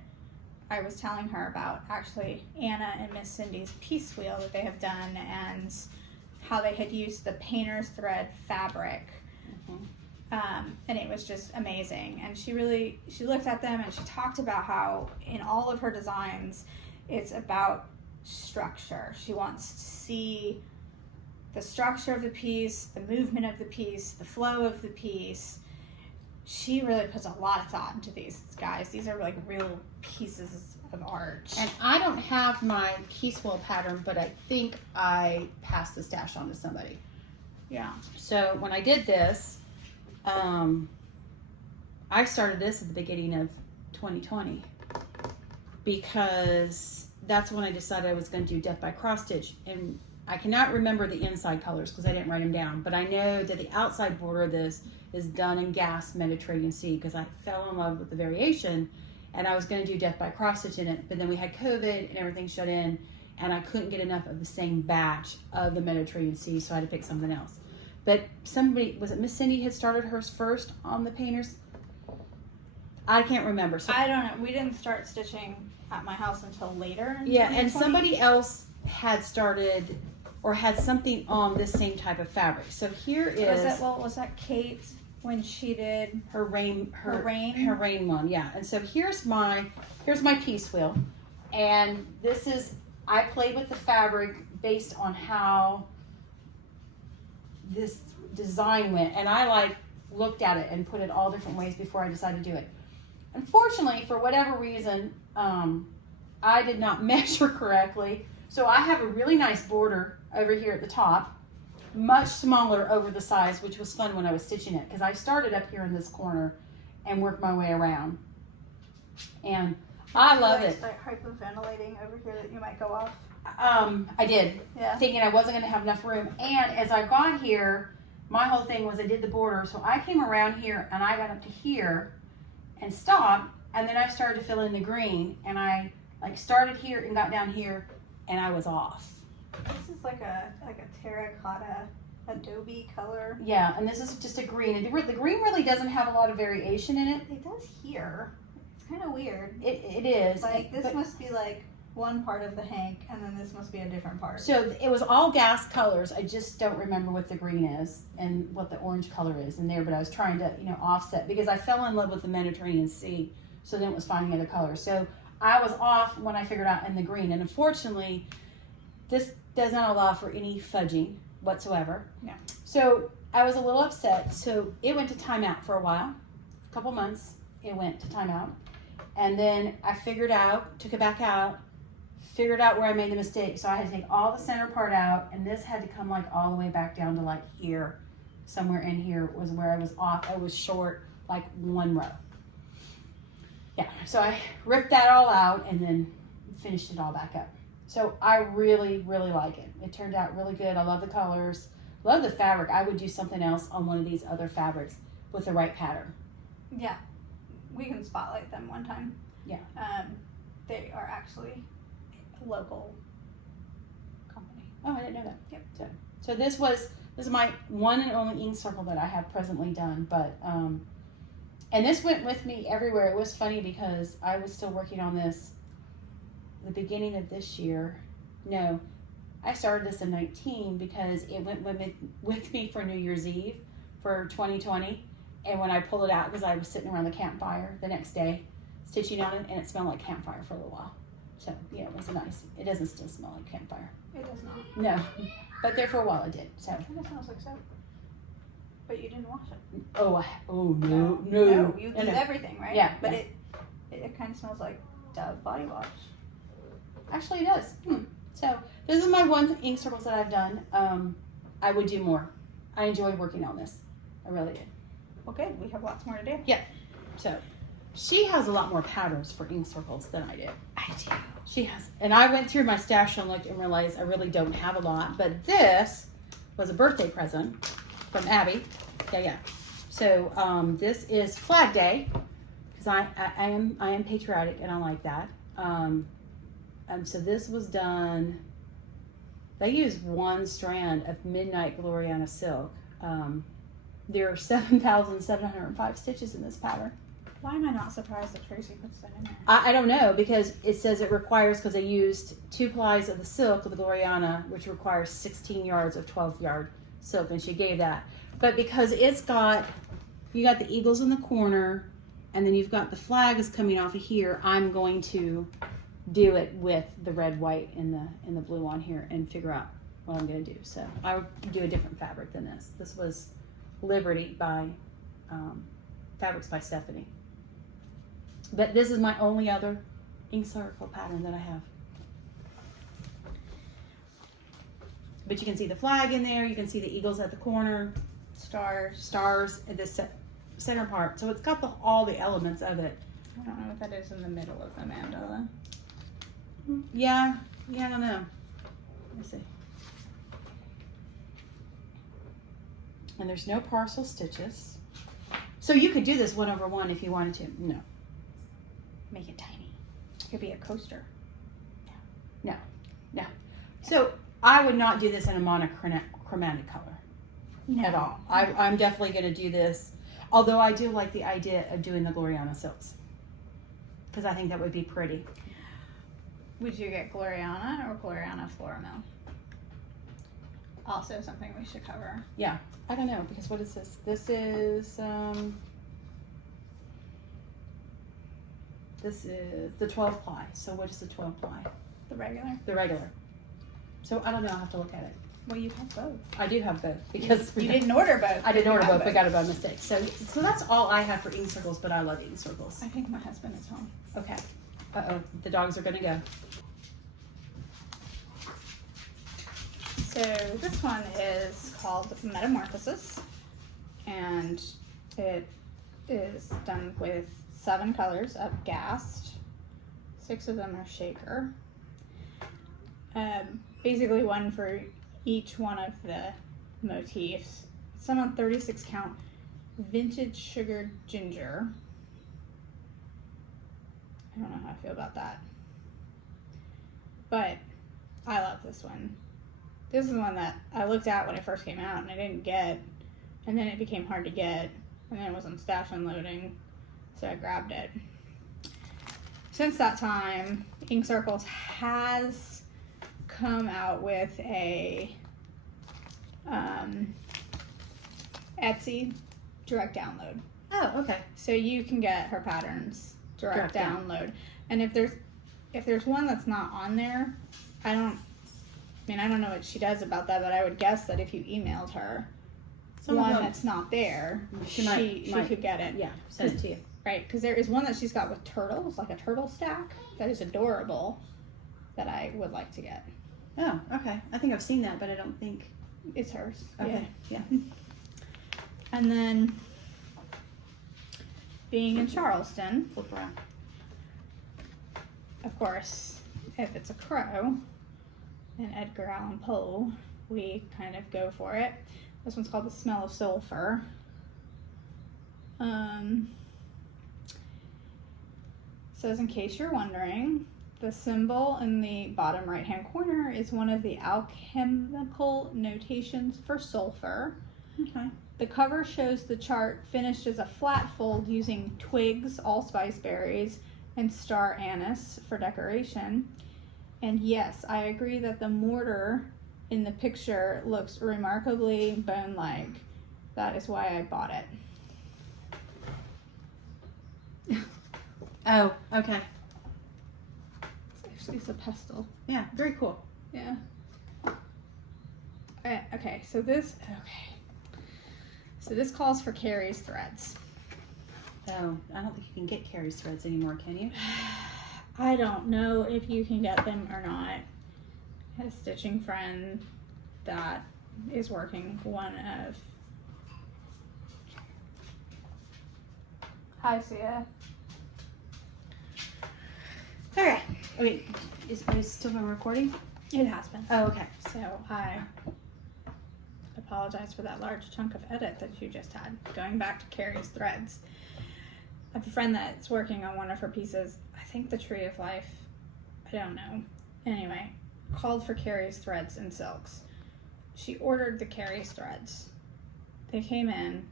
I was telling her about actually Anna and Miss Cindy's piece wheel that they have done and how they had used the painter's thread fabric. And it was just amazing. And she looked at them and she talked about how in all of her designs, it's about structure. She wants to see the structure of the piece, the movement of the piece, the flow of the piece. She really puts a lot of thought into these guys. These are like real pieces of art. And I don't have my piece wheel pattern, but I think I passed the stash on to somebody. Yeah. So when I did this, I started this at the beginning of 2020 because that's when I decided I was going to do Death by Cross Stitch. And I cannot remember the inside colors because I didn't write them down, but I know that the outside border of this is done in gas Mediterranean Sea because I fell in love with the variation and I was going to do Death by Cross Stitch in it, but then we had COVID and everything shut in and I couldn't get enough of the same batch of the Mediterranean Sea, so I had to pick something else. But somebody, was it Miss Cindy had started hers first on the painters? I can't remember. So, I don't know. We didn't start stitching at my house until later. Yeah, and somebody else had started or had something on this same type of fabric. So here is was that Kate when she did her rain one, yeah. And so here's my piece wheel, and this is, I played with the fabric based on how this design went, and I looked at it and put it all different ways before I decided to do it. Unfortunately, for whatever reason, I did not measure correctly. So I have a really nice border over here at the top, much smaller over the sides, which was fun when I was stitching it because I started up here in this corner and worked my way around. And I love it. Start hyperventilating over here that you might go off. I did, yeah. Thinking I wasn't going to have enough room. And as I got here, my whole thing was I did the border. So I came around here and I got up to here and stopped. And then I started to fill in the green. And I started here and got down here and I was off. This is like a terracotta adobe color. Yeah, and this is just a green. And the green really doesn't have a lot of variation in it. It does here. It's kind of weird. It is. This must be like one part of the hank, and then this must be a different part. So it was all gas colors. I just don't remember what the green is and what the orange color is in there, but I was trying to, offset because I fell in love with the Mediterranean Sea, so then it was finding other colors. So I was off when I figured out in the green, and unfortunately, this does not allow for any fudging whatsoever. Yeah. So I was a little upset, so it went to timeout for a while, a couple months, it went to timeout, and then I took it back out, figured out where I made the mistake. So I had to take all the center part out, and this had to come all the way back down to here. Somewhere in here was where I was off. I was short one row. Yeah, so I ripped that all out and then finished it all back up. So I really, really like it. It turned out really good. I love the colors. love the fabric. I would do something else on one of these other fabrics with the right pattern. Yeah, we can spotlight them one time. Yeah. They are actually a local company. Oh, I didn't know that. Yep. So this is my one and only ink circle that I have presently done, but and this went with me everywhere. It was funny because I was still working on this the beginning of this year. No, I started this in 19 because it went with me for New Year's Eve for 2020. And when I pulled it out, because I was sitting around the campfire the next day, stitching on it, and it smelled like campfire for a little while. So yeah, it was nice. It doesn't still smell like campfire. It does not. No, but there for a while it did. So. It smells like soap. But you didn't wash it. Oh no. No, you did No. everything, right? Yeah. But yeah. it kind of smells like Dove body wash. Actually, it does. So this is my one ink circles that I've done. I would do more. I enjoyed working on this. I really did. Well, good. We have lots more to do. So she has a lot more patterns for ink circles than I do. I do. She has, and I went through my stash and looked and realized I really don't have a lot. But this was a birthday present from Abby. Yeah. So this is Flag Day because I am patriotic and I like that. So this was done. They used one strand of Midnight Gloriana silk. There are 7,705 stitches in this pattern. Why am I not surprised that Tracy puts that in there? I don't know, because it says it requires, because they used 2 plies of the silk of the Gloriana, which requires 16 yards of 12-yard silk, and she gave that. But because it's got, you got the eagles in the corner, and then you've got the flags coming off of here, I'm going to do it with the red, white, and the blue on here and figure out what I'm going to do. So I would do a different fabric than this. This was Liberty by Fabrics by Stephanie. But this is my only other ink circle pattern that I have. But you can see the flag in there. You can see the eagles at the corner, stars at the center part. So it's got all the elements of it. I don't know what that is in the middle of the mandala. Yeah, I don't know. Let me see. And there's no parcel stitches. So you could do this 1/1 if you wanted to. No. Make it tiny. It could be a coaster. No. So I would not do this in a monochromatic color at all. I'm definitely going to do this, although I do like the idea of doing the Gloriana silks because I think that would be pretty. Would you get Gloriana or Gloriana Floramil? Also something we should cover. Yeah, I don't know, because what is this? This is the 12 ply. So what is the 12 ply? The regular? The regular. So I don't know, I'll have to look at it. Well, you have both. I do have both because you didn't order both. I didn't order both, but got it by mistake. So that's all I have for ink circles, but I love ink circles. I think my husband is home. Okay. Uh-oh, the dogs are gonna go. So this one is called Metamorphosis, and it is done with 7 colors of Gast. 6 of them are Shaker. Basically one for each one of the motifs. Some on 36 count vintage sugared ginger. I don't know how I feel about that, but I love this one. This is one that I looked at when it first came out and I didn't get, and then it became hard to get, and then it was on stash unloading, so I grabbed it. Since that time, Ink Circles has come out with a Etsy direct download. Oh, okay. So you can get her patterns direct download. And if there's one that's not on there, I don't know what she does about that, but I would guess that if you emailed her one that's not there, she could get it. Yeah, send it to you. Right, because there is one that she's got with turtles, like a turtle stack, that is adorable, that I would like to get. Oh, okay. I think I've seen that, but I don't think it's hers. Okay, yeah. And then, being in Charleston, Flip around. of course, if it's a crow, and Edgar Allan Poe we kind of go for it. This one's called The Smell of Sulfur. Says, in case you're wondering, the symbol in the bottom right hand corner is one of the alchemical notations for sulfur. Okay. The cover shows the chart finished as a flat fold using twigs, allspice berries, and star anise for decoration. And yes, I agree that the mortar in the picture looks remarkably bone-like. That is why I bought it. Oh, okay. It's a pestle. Yeah, very cool. Yeah. Okay, so this calls for Carrie's threads. Oh, I don't think you can get Carrie's threads anymore, can you? I don't know if you can get them or not. I had a stitching friend that is working one of... Hi, Sia. Okay. Wait, are we still been recording? It has been. Oh, okay. So I apologize for that large chunk of edit that you just had. Going back to Carrie's threads. I have a friend that's working on one of her pieces. I think the Tree of Life. I don't know. Anyway, called for Carrie's threads and silks. She ordered the Carrie's threads. They came in.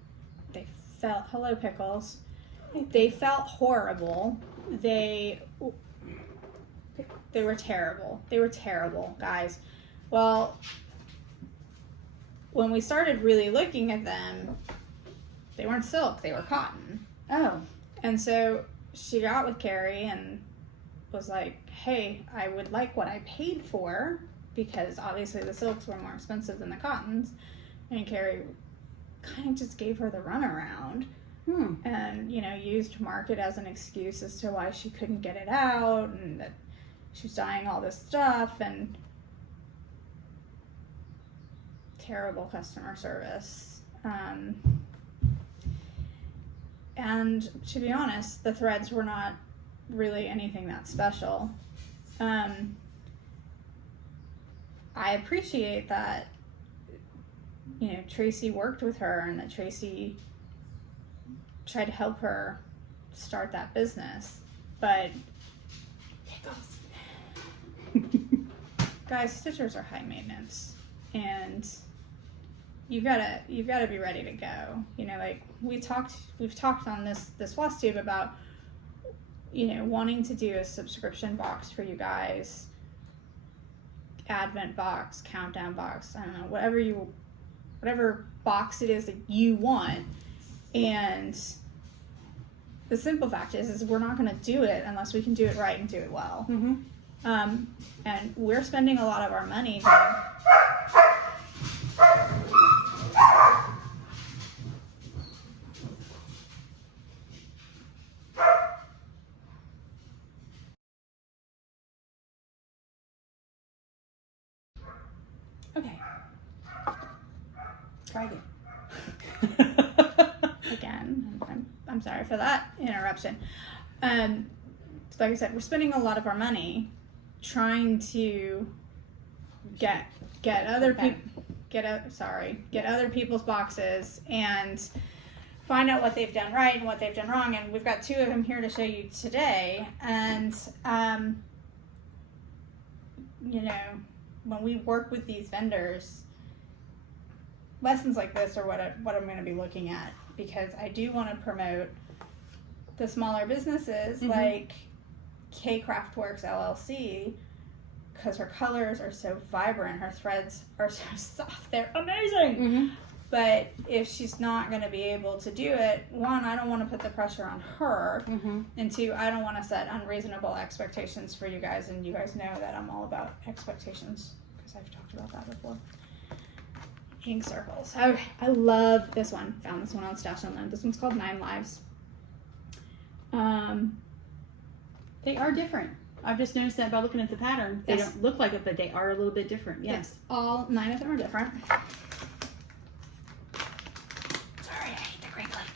They felt, hello pickles. They felt horrible. They were terrible. They were terrible, guys. Well, when we started really looking at them, they weren't silk, they were cotton. Oh. And so she got with Carrie and was like, hey, I would like what I paid for, because obviously the silks were more expensive than the cottons. And Carrie kind of just gave her the runaround. And, you know, used market as an excuse as to why she couldn't get it out and that she was buying all this stuff, and terrible customer service. And to be honest, the threads were not really anything that special. I appreciate that, you know, Tracy worked with her and that Tracy tried to help her start that business, but guys, stitchers are high maintenance, and you've gotta be ready to go. You know, like we've talked on this Flosstube about, you know, wanting to do a subscription box for you guys, advent box, countdown box, I don't know, whatever box it is that you want. And the simple fact is we're not going to do it unless we can do it right and do it well. And we're spending a lot of our money. Okay. Try it. Again, I'm sorry for that interruption. Like I said, we're spending a lot of our money trying to get other people's boxes and find out what they've done right and what they've done wrong. And we've got two of them here to show you today. And you know, when we work with these vendors, lessons like this are what I'm going to be looking at, because I do want to promote the smaller businesses like K Craftworks LLC, because her colors are so vibrant, her threads are so soft, they're amazing. But if she's not going to be able to do it, one, I don't want to put the pressure on her, and two, I don't want to set unreasonable expectations for you guys, and you guys know that I'm all about expectations, because I've talked about that before. Ink circles. Okay, I love this one. Found this one on Stash Online. This one's called 9 Lives. They are different. I've just noticed that by looking at the pattern. They don't look like it, but they are a little bit different. Yes. All 9 of them are different. Sorry, I hate the crinkling.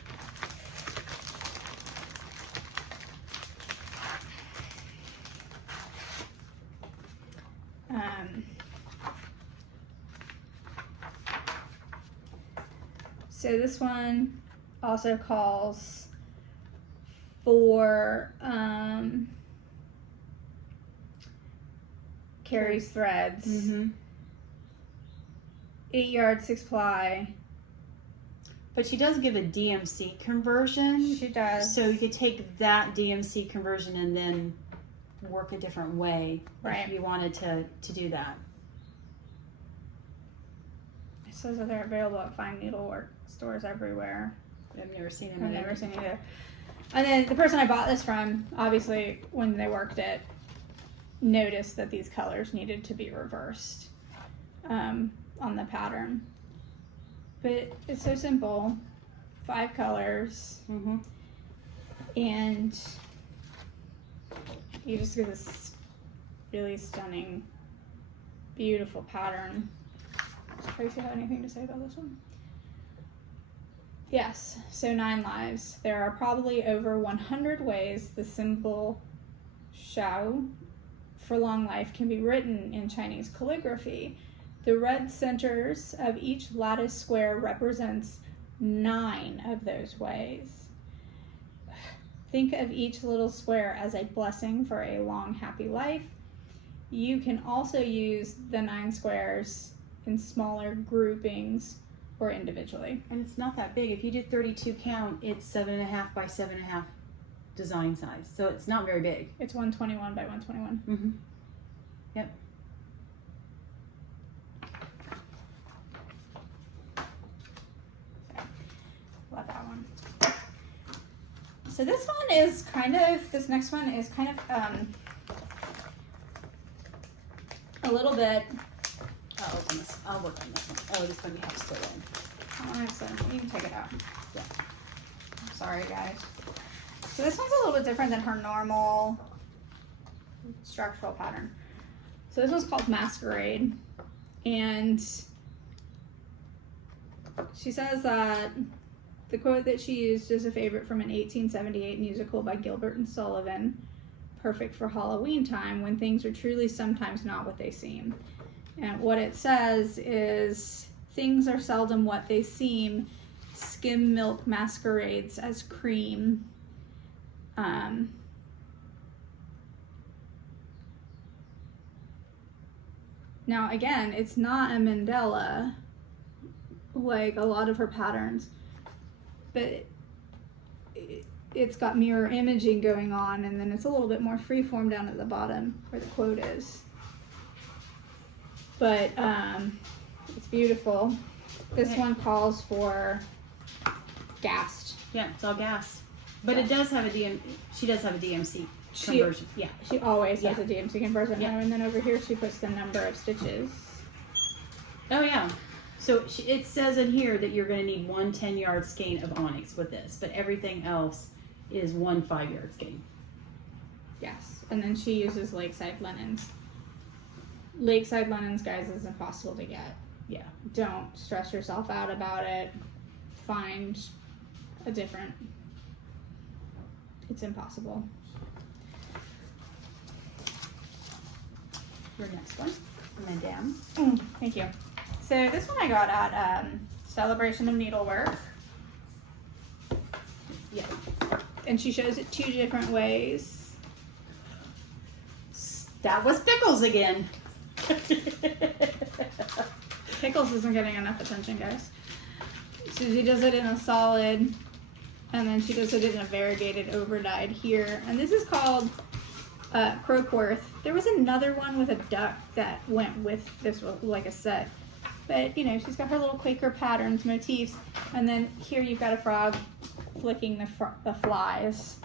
So this one also calls for carries threads. Mm-hmm. 8 yards, 6 ply. But she does give a DMC conversion. She does. So you could take that DMC conversion and then work a different way Right. if you wanted to do that. It says that they're available at fine needlework stores everywhere. I've never seen them. I've never seen either. And then the person I bought this from, obviously, when they worked it, noticed that these colors needed to be reversed on the pattern. But it's so simple. 5 colors. Mm-hmm. And you just get this really stunning, beautiful pattern. Does Tracy have anything to say about this one? Yes, so 9 lives. There are probably over 100 ways the symbol Shao for long life can be written in Chinese calligraphy. The red centers of each lattice square represents 9 of those ways. Think of each little square as a blessing for a long, happy life. You can also use the 9 squares in smaller groupings or individually. And it's not that big. If you do 32 count, it's 7.5 by 7.5 design size. So it's not very big. It's 121 by 121. Mm-hmm. Yep. Love that one. So this one is this next one is kind of a little bit. I'll open this. I'll work on this one. Oh, this one you have to sew in. You can take it out. Yeah. I'm sorry, guys. So this one's a little bit different than her normal structural pattern. So this one's called Masquerade, and she says that the quote that she used is a favorite from an 1878 musical by Gilbert and Sullivan, perfect for Halloween time when things are truly sometimes not what they seem. And what it says is, things are seldom what they seem, skim milk masquerades as cream. Now again, it's not a mandala like a lot of her patterns, but it's got mirror imaging going on, and then it's a little bit more freeform down at the bottom where the quote is. But it's beautiful. This one calls for gassed. Yeah, it's all gas. But it does have she does have a DMC conversion. Yeah. She always has a DMC conversion. Yeah. And then over here she puts the number of stitches. Oh yeah. So it says in here that you're going to need 1 10-yard skein of onyx with this, but everything else is 1 5-yard skein. Yes. And then she uses Lakeside linens. Lakeside linens, guys, is impossible to get. Yeah. Don't stress yourself out about it. Find a different. It's impossible. Your next one, Madame. Thank you. So this one I got at Celebration of Needlework. Yeah. And she shows it 2 different ways. That was Pickles again. Pickles isn't getting enough attention, guys. So she does it in a solid, and then she does it in a variegated overdyed here. And this is called Croakworth. There was another one with a duck that went with this, like a set. But, you know, she's got her little Quaker patterns, motifs. And then here you've got a frog flicking the flies.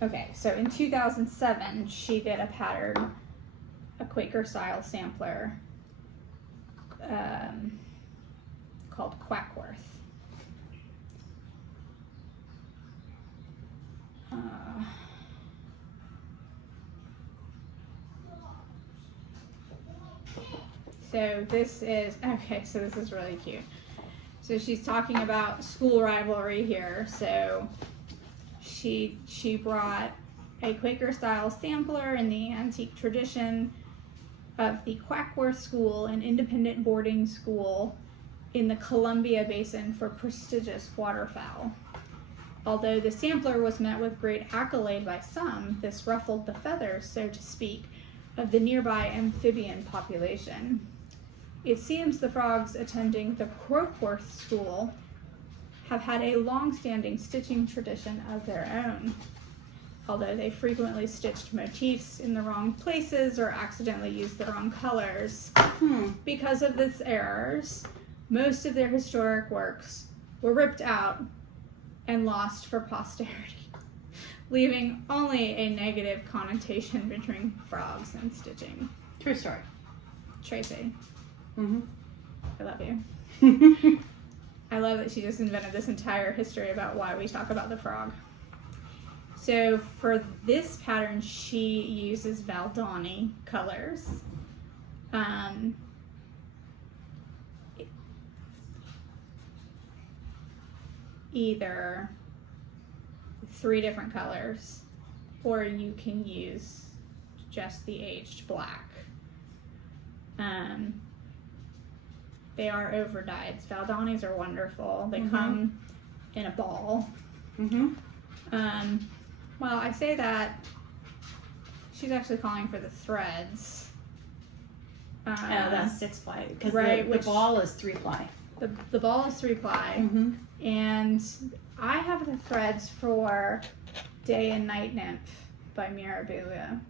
Okay, so in 2007, she did a pattern, a Quaker style sampler called Quackworth. So this is, okay, so this is really cute. So she's talking about school rivalry here. So she brought a Quaker style sampler in the antique tradition of the Quackworth School, an independent boarding school in the Columbia Basin for prestigious waterfowl. Although the sampler was met with great accolade by some, this ruffled the feathers, so to speak, of the nearby amphibian population. It seems the frogs attending the Croakworth School have had a long-standing stitching tradition of their own, although they frequently stitched motifs in the wrong places or accidentally used the wrong colors. Because of these errors, most of their historic works were ripped out and lost for posterity, leaving only a negative connotation between frogs and stitching. True story. Tracy, Mm-hmm. I love you. I love that she just invented this entire history about why we talk about the frog. So for this pattern, she uses Valdani colors. Either 3 different colors, or you can use just the aged black. They are over dyed. Valdanis are wonderful. They come in a ball. Well, I say that she's actually calling for the threads. That's 6 ply because right, the ball is 3 ply. The ball is 3 ply, and I have the threads for Day and Night Nymph by Mirabilia.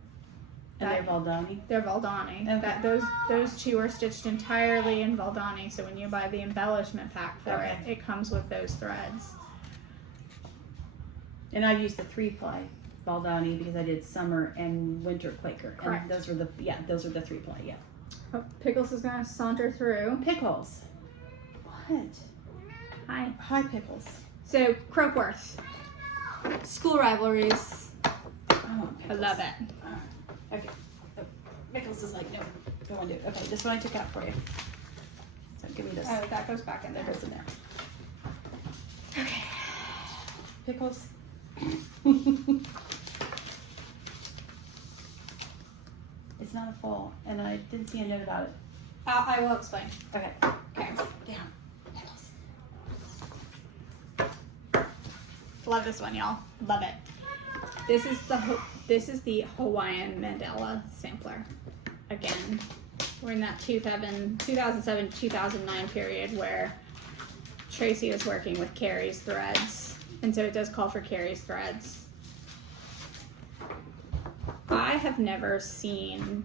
And they're Valdani? They're Valdani. Okay. Those 2 are stitched entirely in Valdani, so when you buy the embellishment pack for Okay. it comes with those threads. And I used the 3 ply Valdani because I did summer and winter Quaker. Correct. And those are the 3 ply, yeah. Oh, Pickles is gonna saunter through. Pickles. What? Hi. Hi, Pickles. So, Croakworth. School rivalries. Oh, I love it. Okay. Oh, Pickles is like, no, don't want to do it. Okay, this one I took out for you. So give me this. Oh, that goes back in there. That goes in there. Okay. Pickles. It's not a fall, and I didn't see a note about it. I will explain. Okay. Okay. Down. Pickles. Love this one, y'all. Love it. This is the Hawaiian Mandela sampler. Again, we're in that 2007-2009 period where Tracy is working with Carrie's threads, and so it does call for Carrie's threads. I have never seen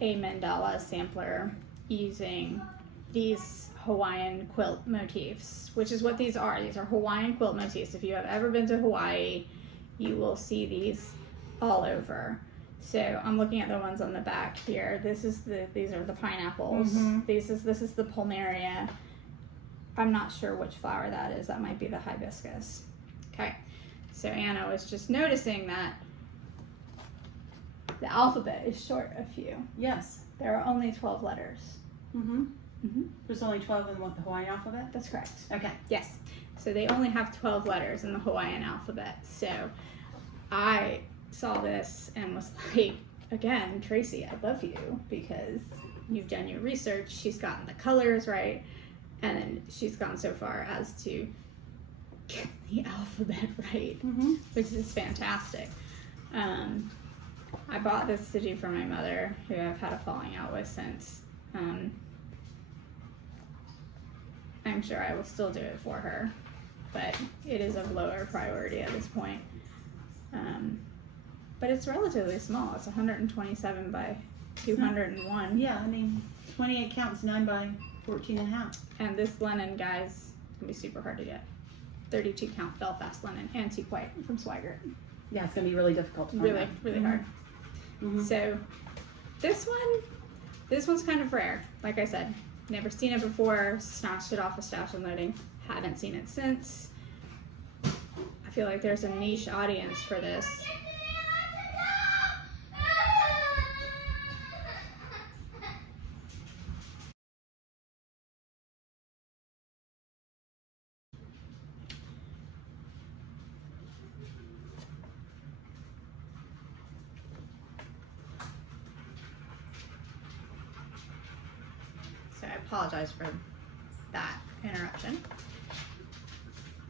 a mandala sampler using these Hawaiian quilt motifs, which is what these are. These are Hawaiian quilt motifs. If you have ever been to Hawaii, you will see these all over. So I'm looking at the ones on the back here. These are the pineapples. This is the Pulmeria. I'm not sure which flower that is. That might be the hibiscus. Okay. So Anna was just noticing that the alphabet is short a few. Yes. There are only 12 letters. There's only 12 in what, the Hawaiian alphabet? That's correct. Okay. Yes. So they only have 12 letters in the Hawaiian alphabet. So I saw this and was like, again, Tracy, I love you because you've done your research. She's gotten the colors right. And then she's gone so far as to get the alphabet right, which is fantastic. I bought this to do for my mother, who I've had a falling out with since. I'm sure I will still do it for her, but it is of lower priority at this point. But it's relatively small. It's 127 by 201. Yeah, I mean, 28 counts, 9 by 14 and a half. And this linen, guys, can be super hard to get. 32 count Belfast linen, antique white from Swigert. Yeah, it's going to be really difficult to find. Really, really hard. So this one's kind of rare. Like I said, never seen it before, snatched it off of Stash and Loading, haven't seen it since. I feel like there's a niche audience for this. apologize for that interruption.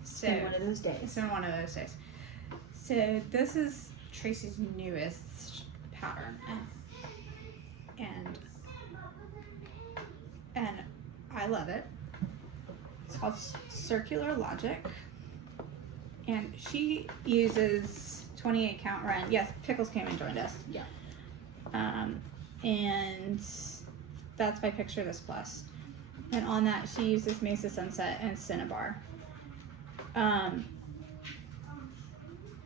So, It's been one of those days. it's been one of those days. So this is Tracy's newest pattern, and I love it. It's called Circular Logic, and she uses 28 count run. Yes, Pickles came and joined us. Yeah. And that's by Picture This Plus, and on that she uses Mesa Sunset and Cinnabar.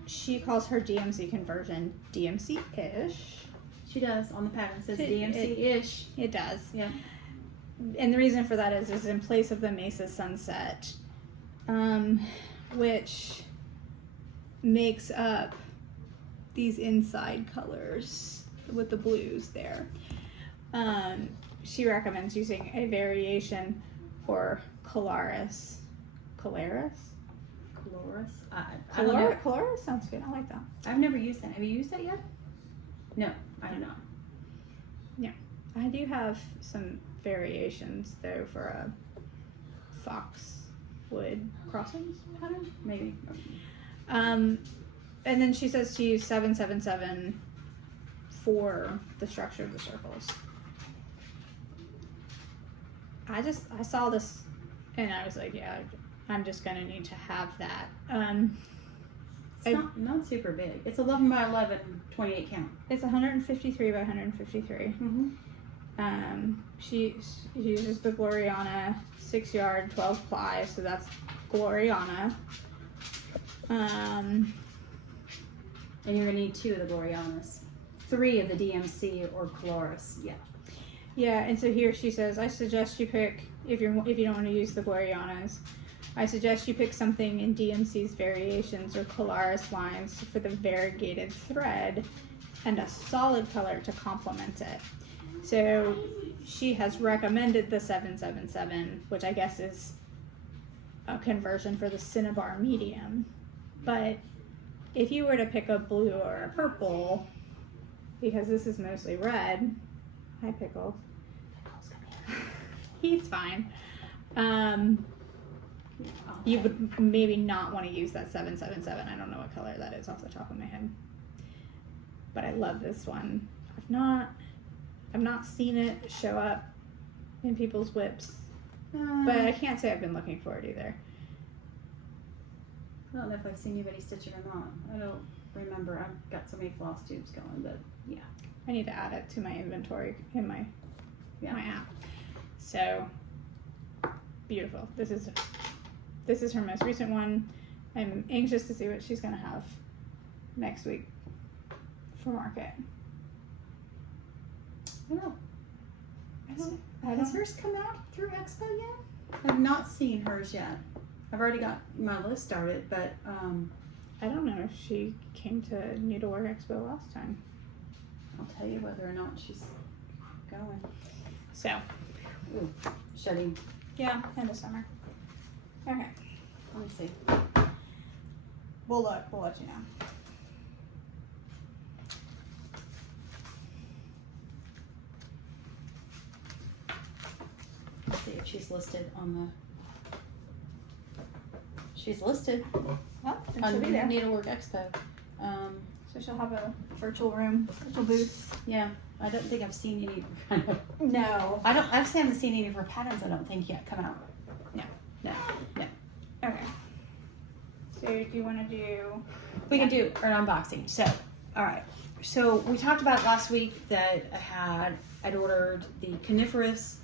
She calls her DMC conversion DMC-ish. She does. On the pattern it says It- DMC-ish. It does. Yeah. And the reason for that is in place of the Mesa Sunset, which makes up these inside colors with the blues there. She recommends using a variation or Colaris. I don't know. Colaris sounds good. I like that. I've never used that. Have you used that yet? No, I have not. I do have some variations though for a Foxwood Crossings pattern. Maybe. And then she says to use 777 for the structure of the circles. I saw this and I was like, yeah, I'm just gonna need to have that. It's not super big. It's 11 by 11, 28 count. It's 153 by 153. Mm-hmm. She uses the Gloriana 6 yard 12 ply, so that's Gloriana. And you're gonna need 2 of the Glorianas, 3 of the DMC or Coloris. Yeah. Yeah, and so here she says, I suggest you pick, if you don't want to use the Glorianas, I suggest you pick something in DMC's variations or Colaris lines for the variegated thread and a solid color to complement it. So she has recommended the 777, which I guess is a conversion for the Cinnabar medium. But if you were to pick a blue or a purple, because this is mostly red, hi Pickles. He's fine. You would maybe not want to use that 777. I don't know what color that is off the top of my head. But I love this one. I've not seen it show up in people's whips. But I can't say I've been looking for it either. I don't know if I've seen anybody stitch it or not. I don't remember. I've got so many floss tubes going, but yeah. I need to add it to my inventory in my app. So beautiful. This is her most recent one. I'm anxious to see what she's gonna have next week for market. I don't know. Has don't- hers come out through Expo yet? I've not seen hers yet. I've already got my list started, but I don't know if she came to Needlework Expo last time. I'll tell you whether or not she's going. So Ooh, shutting. yeah, end of summer. Okay, Let me see. we'll look. We'll let you know. Let's see if she's listed on the. She's listed Well, then on she'll be there. Needlework Expo. So she'll have a virtual room, virtual booth. Yeah, I don't think I've seen any. No. I haven't seen any of her patterns. I don't think yet come out. No. No. Okay. So do you want to do? We can do an unboxing. So, all right. So we talked about last week that I'd ordered the Coniferous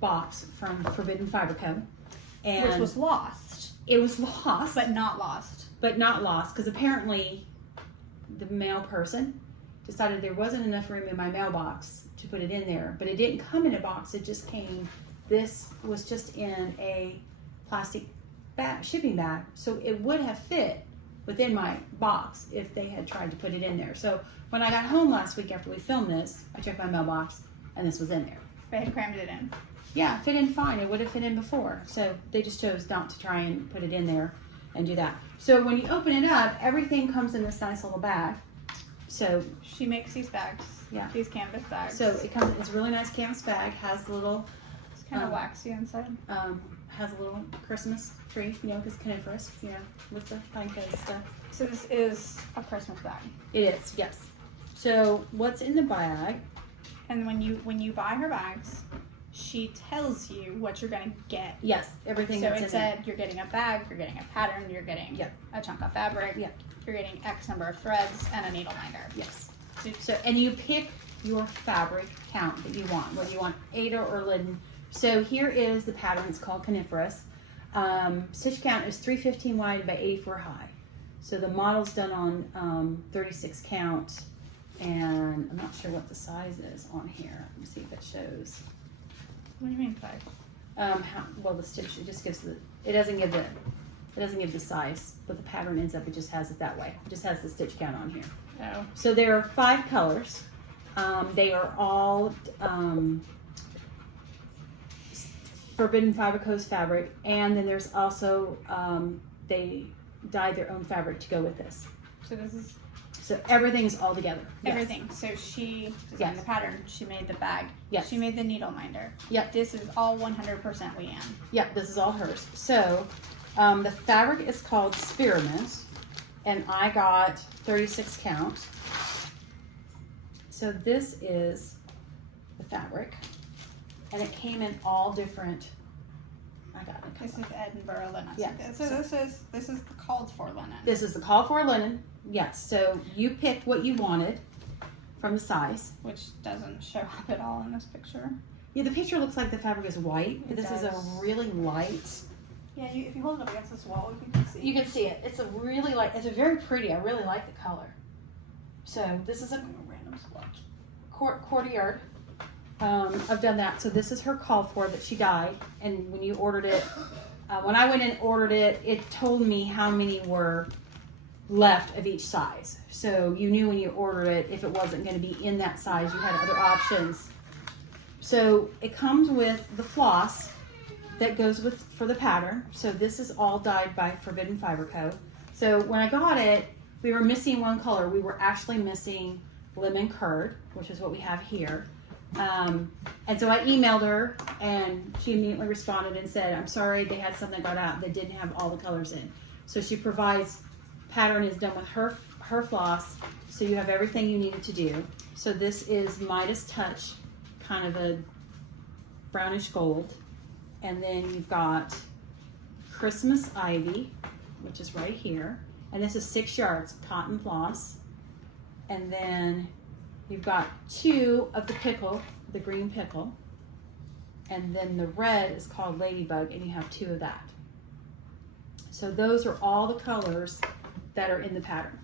box from Forbidden Fiber Co. And Which was lost, it was lost, but not lost. because apparently the mail person decided there wasn't enough room in my mailbox to put it in there, but it didn't come in a box. It just came. This was just in a plastic shipping bag, so it would have fit within my box if they had tried to put it in there. So when I got home last week after we filmed this, I checked my mailbox and this was in there. They had crammed it in. Yeah, fit in fine. It would have fit in before. So they just chose not to try and put it in there and do that. So when you open it up, everything comes in this nice little bag. So She makes these bags. Yeah. These canvas bags. So it comes. It's a really nice canvas bag. Has the little Kind of waxy inside. Has a little Christmas tree, you know, because Coniferous, you know, with the pine cones and stuff. So this is a Christmas bag. It is, yes. So what's in the bag? And when you buy her bags, she tells you what you're gonna get. Yes, everything So that's it in said you're getting a bag, you're getting a pattern, you're getting Yep. a chunk of fabric, Yep. you're getting X number of threads, and a needle minder. Yes. So, and you pick your fabric count that you want, whether you want Aida or linen. So here is the pattern. It's called Coniferous. Stitch count is 315 wide by 84 high. So the model's done on 36 count, and I'm not sure what the size is on here. Let me see if it shows. What do you mean size? Well, the stitch, it just gives it doesn't give the size, but the pattern ends up, it just has it that way. It just has the stitch count on here. Oh. So there are 5 colors. They are all Forbidden Fiber Coast fabric, and then there's also they dyed their own fabric to go with this. So this is So everything's all together. Yes. everything. So she designed Yes. the pattern. She made the bag. Yes. She made the needle minder. Yep. This is all 100% Leanne. Yep, this is all hers. So the fabric is called Spearmint, and I got 36 count. So this is the fabric, and it came in all different. I got it. This is Edinburgh linen. Yeah. So this is the called for linen. This is the call for linen. Yes. So you picked what you wanted from the size. Which doesn't show up at all in this picture. Yeah, the picture looks like the fabric is white, but It this is a does. really light. Yeah, if you hold it up against this wall, you can see. You can see it. It's a really light. It's a very pretty. I really like the color. So this is a random splotch. courtyard. I've done that. So this is her call for that she dyed, and when you ordered it, when I went and ordered it, it told me how many were left of each size. So you knew when you ordered it, if it wasn't going to be in that size, you had other options. So it comes with the floss that goes with for the pattern. So this is all dyed by Forbidden Fiber Co. So when I got it, we were missing one color. We were actually missing lemon curd, which is what we have here. And so I emailed her, and she immediately responded and said, I'm sorry, they had something got out that didn't have all the colors in. So she provides, pattern is done with her floss, so you have everything you needed to do. So this is Midas Touch, kind of a brownish gold. And then you've got Christmas Ivy, which is right here. And this is 6 yards cotton floss. And then you've got 2 of the pickle, the green pickle. And then the red is called Ladybug, and you have 2 of that. So those are all the colors that are in the pattern.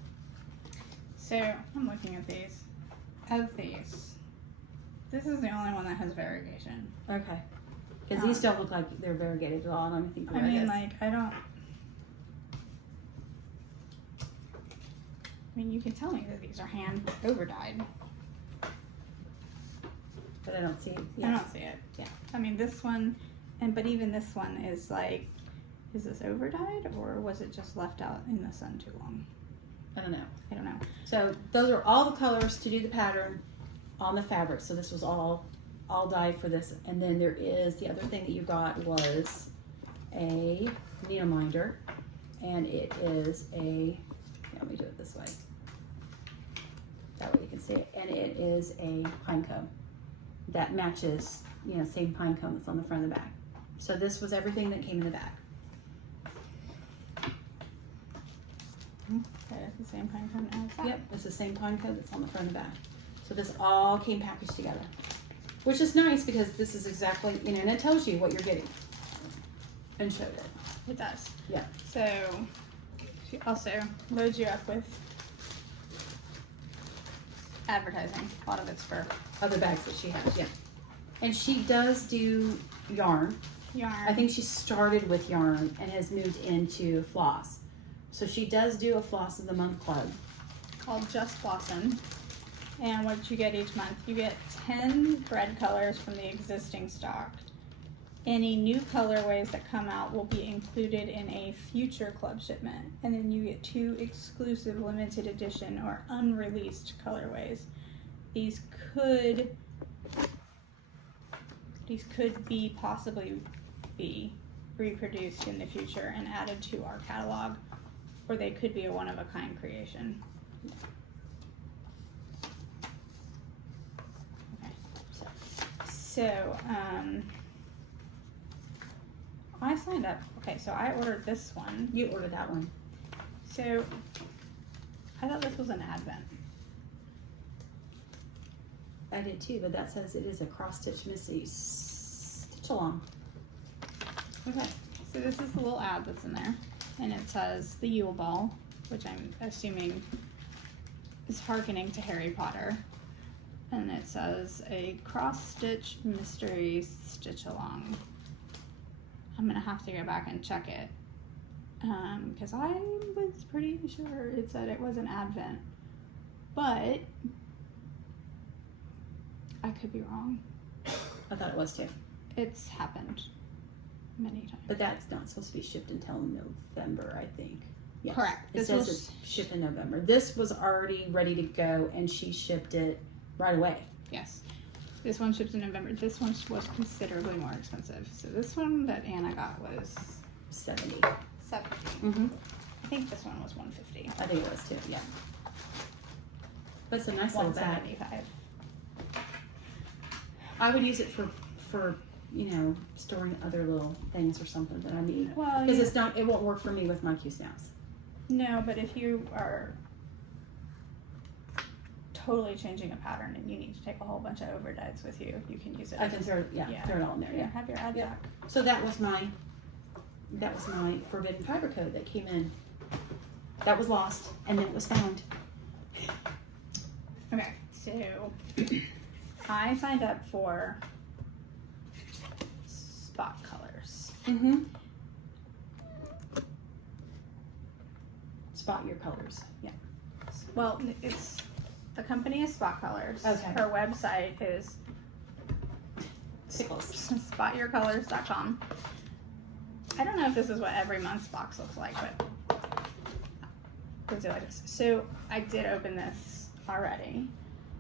So I'm looking at these. Of these, this is the only one that has variegation. Okay. Because these don't look like they're variegated at all, and I think the I red mean, is. like, you can tell me that these are hand over dyed. But I don't see it. I don't see it. Yeah. I mean, this one, but even this one is like, is this over dyed, or was it just left out in the sun too long? I don't know. I don't know. So those are all the colors to do the pattern on the fabric. So this was all dyed for this. And then there is, the other thing that you got was a needle minder. And it is let me do it this way. That way you can see it. And it is a pine cone that matches, same pine cone that's on the front of the bag. So this was everything that came in the bag. Okay, it's the same pine cone as that. Yep, it's the same pine cone that's on the front of the bag. So this all came packaged together, which is nice because this is exactly, and it tells you what you're getting and showed it. It does. Yeah. So she also loads you up with advertising. A lot of it's for Other bags that she has, yeah. And she does do yarn. yarn. I think she started with yarn and has moved into floss. So she does do a Floss of the Month club. Called Just Blossom. And what you get each month, you get 10 thread colors from the existing stock. Any new colorways that come out will be included in a future club shipment. And then you get 2 exclusive limited edition or unreleased colorways. These could These could be possibly be reproduced in the future and added to our catalog, or they could be a one-of-a-kind creation. Okay. So, I signed up. Okay, so I ordered this one. You ordered that one. So, I thought this was an Advent. I did too, but that says it is a cross-stitch Missy stitch along. Okay, so this is the little ad that's in there, and it says the Yule Ball, which I'm assuming is hearkening to Harry Potter, and it says a cross-stitch mystery stitch along. I'm gonna have to go back and check it, because I was pretty sure it said it was an Advent, but I could be wrong. I thought it was too. It's happened many times. But that's not supposed to be shipped until November, I think. Yes. Correct. It This says was- it's shipped in November. This was already ready to go, and she shipped it right away. Yes. This one shipped in November. This one was considerably more expensive. So this one that Anna got was 70. $70. Mm-hmm. I think this one was $150. I think it was too, yeah. But it's a nice little bag. $175. I would use it for you know, storing other little things or something that I need. Well, Because it's not, it won't work for me with my Q-snaps. no, but if you are totally changing a pattern and you need to take a whole bunch of overdyes with you, you can use it. I can throw, throw it all in there, yeah. Have your ad Yeah. back. So that was my forbidden fiber code that came in. That was lost, and then it was found. Okay, so I signed up for spot colors. Mm-hmm. Spot your colors. Yeah. Well, it's the company is Spot Colors. Okay. Her website is Pickles. spotyourcolors.com. I don't know if this is what every month's box looks like, but let's do like this. So I did open this already,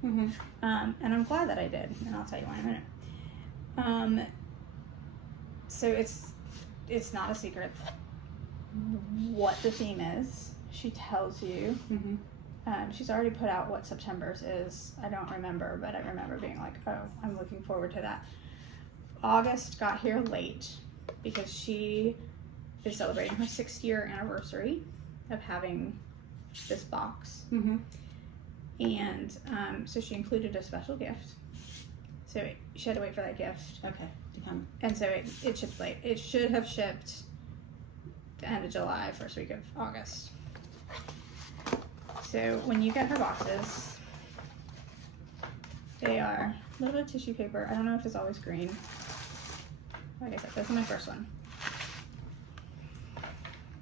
Mm-hmm. and I'm glad that I did, and I'll tell you why in a minute. So it's not a secret what the theme is. She tells you. Mm-hmm. She's already put out what September's is. I don't remember, but I remember being like, oh, I'm looking forward to that. August got here late because she is celebrating her 6th-year anniversary of having this box. Mm-hmm. And so she included a special gift. So she had to wait for that gift. Okay. To come. And so it shipped late. It should have shipped the end of July, first week of August. So when you get her boxes, they are a little bit of tissue paper. I don't know if it's always green. Like I said, this is my first one.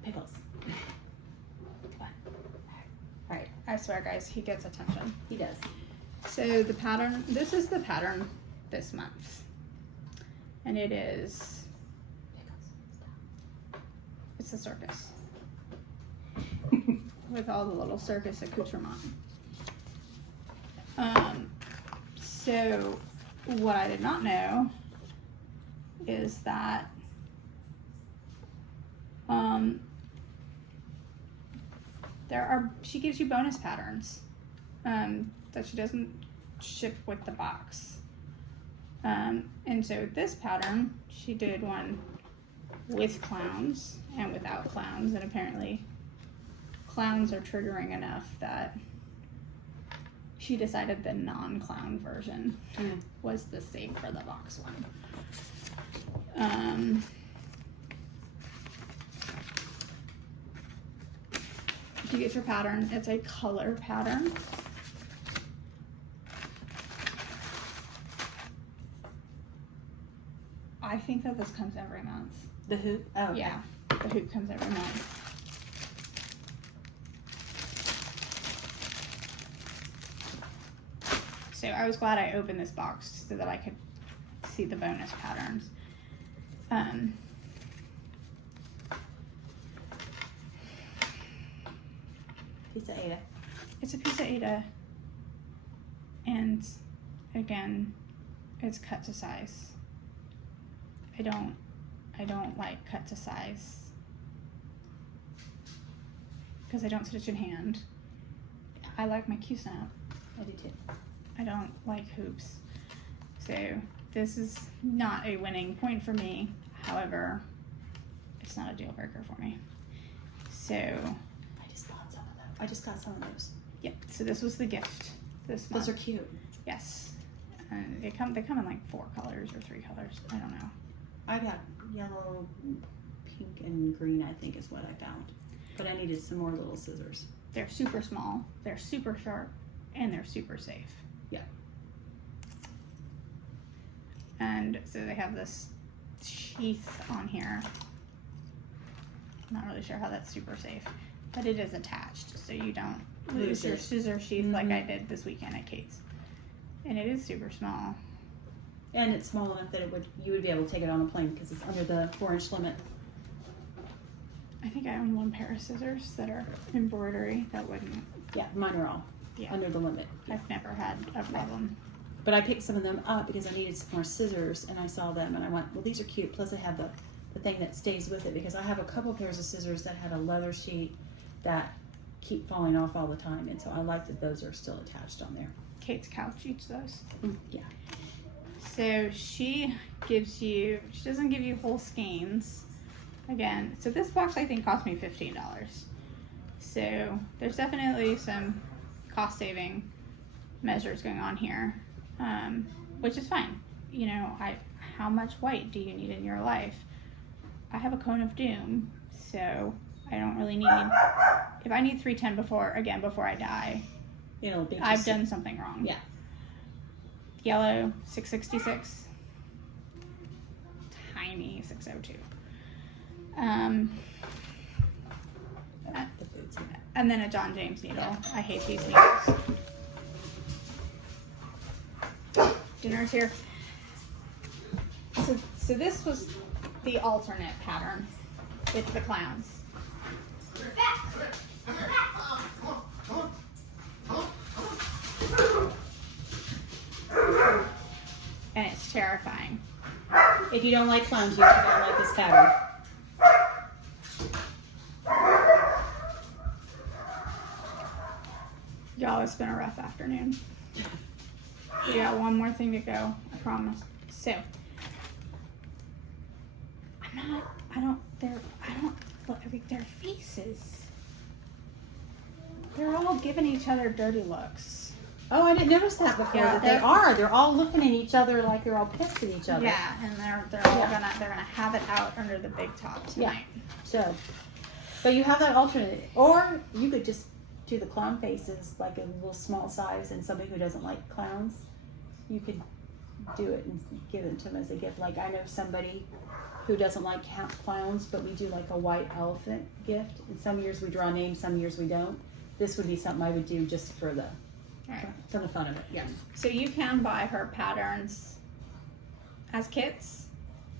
Pickles. Alright, I swear guys, he gets attention. He does. So the pattern, this is the pattern this month. And it is, it's a circus. With all the little circus accoutrement. So what I did not know is that she gives you bonus patterns that she doesn't ship with the box. And so this pattern, she did one with clowns and without clowns, and apparently clowns are triggering enough that she decided the non-clown version was the same for the box one. If you get your pattern, it's a color pattern. I think that this comes every month. The hoop? Oh, okay. Yeah, the hoop comes every month. So I was glad I opened this box so that I could see the bonus patterns. Piece of Ada. It's a piece of Ada, and again, it's cut to size. I don't like cut to size because I don't stitch in hand. I like my Q-snap. I do too. I don't like hoops. So this is not a winning point for me. However, it's not a deal breaker for me. So I just bought some of those. I just got some of those. yep. So this was the gift this month. Those are cute. Yes. And they come in like 4 colors or 3 colors. I don't know. I got yellow, pink, and green, I think is what I found. But I needed some more little scissors. They're super small, they're super sharp, and they're super safe. Yeah. And so they have this sheath on here. I'm not really sure how that's super safe, but it is attached, so you don't lose your scissor sheath like I did this weekend at Kate's. And it is super small. And it's small enough that you would be able to take it on a plane because it's under the 4-inch limit. I think I own 1 pair of scissors that are embroidery that wouldn't. Yeah, mine are all under the limit. I've never had a problem. But I picked some of them up because I needed some more scissors, and I saw them, and I went, well, these are cute. Plus, I have the thing that stays with it because I have a couple pairs of scissors that had a leather sheet that keep falling off all the time, and so I like that those are still attached on there. Kate's couch eats those. Yeah. So she doesn't give you whole skeins. Again, so this box I think cost me $15. So there's definitely some cost saving measures going on here, which is fine. You know, how much white do you need in your life? I have a cone of doom, so I don't really need, if I need 310 before I die, I've done something wrong. Yeah. Yellow, 666. Tiny 602. The foods. And then a John James needle. I hate these needles. Dinner's here. So this was the alternate pattern. It's the clowns. And it's terrifying. If you don't like clowns, you don't like this pattern. Y'all, it's been a rough afternoon. We got one more thing to go, I promise. So, their faces. They're all giving each other dirty looks. Oh, I didn't notice that before. Yeah, They are. They're all looking at each other like they're all pissed at each other. Yeah, and they're all gonna have it out under the big top tonight. So, but you have that alternate, or you could just do the clown faces like a little small size, and somebody who doesn't like clowns, you could do it and give it to them as a gift. Like I know somebody who doesn't like clowns, but we do like a white elephant gift. And some years we draw names, some years we don't. This would be something I would do just for the fun of it. Yes. So you can buy her patterns as kits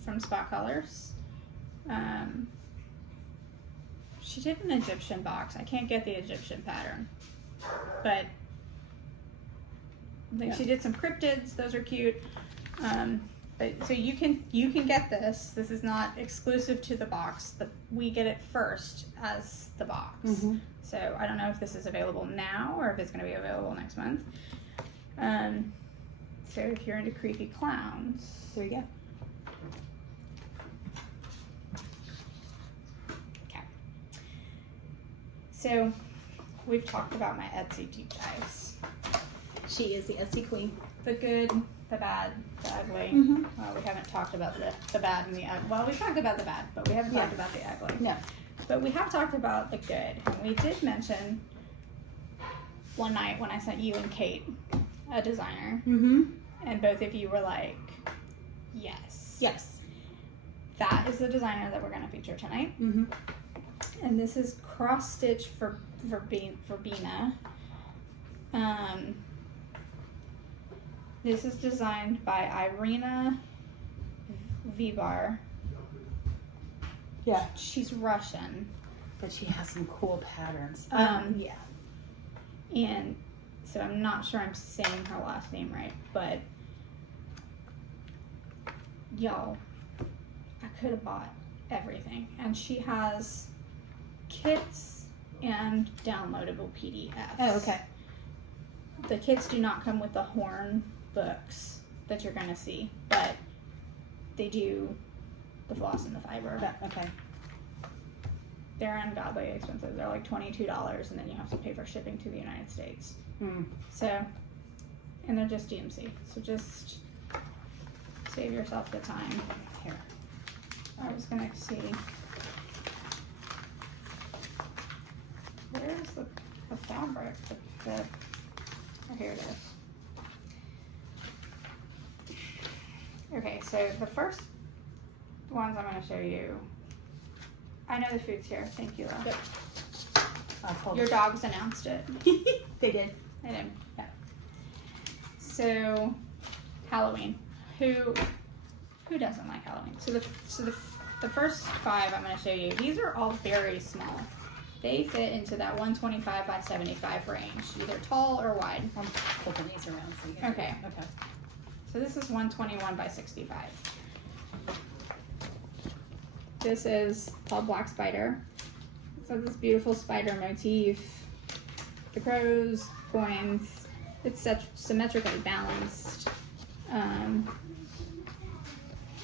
from Spot Colors. She did an Egyptian box. I can't get the Egyptian pattern, but she did some cryptids. Those are cute. But so you can get this. This is not exclusive to the box. We get it first as the box. Mm-hmm. So I don't know if this is available now or if it's going to be available next month. So if you're into creepy clowns, There you go. okay. So we've talked about my Etsy deep dives. She is the Etsy queen. The good, the bad, the ugly. Mm-hmm. We haven't talked about the bad and the ugly. Well, we talked about the bad, but we haven't talked about the ugly. No. But we have talked about the good. And we did mention one night when I sent you and Kate a designer, Mm-hmm. and both of you were like, yes. Yes. That is the designer that we're going to feature tonight. Mm-hmm. And this is cross stitch for Bina. This is designed by Irina Vibar. Yeah. She's Russian. But she has some cool patterns. Yeah. And so I'm not sure I'm saying her last name right, but y'all, I could have bought everything. And she has kits and downloadable PDFs. Oh, okay. The kits do not come with the horn books that you're going to see, but they do the floss and the fiber. Okay. They're ungodly expensive. They're like $22, and then you have to pay for shipping to the United States. So, and they're just DMC. So just save yourself the time. Here. I was going to see. Where's the fabric? Oh, here it is. Okay, so the first ones I'm going to show you. I know the food's here. Thank you, Lo. Yep. Your dogs announced it. They did. They did. Yeah. So, Halloween. Who doesn't like Halloween? So the first 5 I'm going to show you. These are all very small. They fit into that 125 by 75 range, either tall or wide. I'm flipping these around so you can. Okay. So this is 121 by 65. This is called Black Spider. So this beautiful spider motif. The crows, coins. It's symmetrically balanced.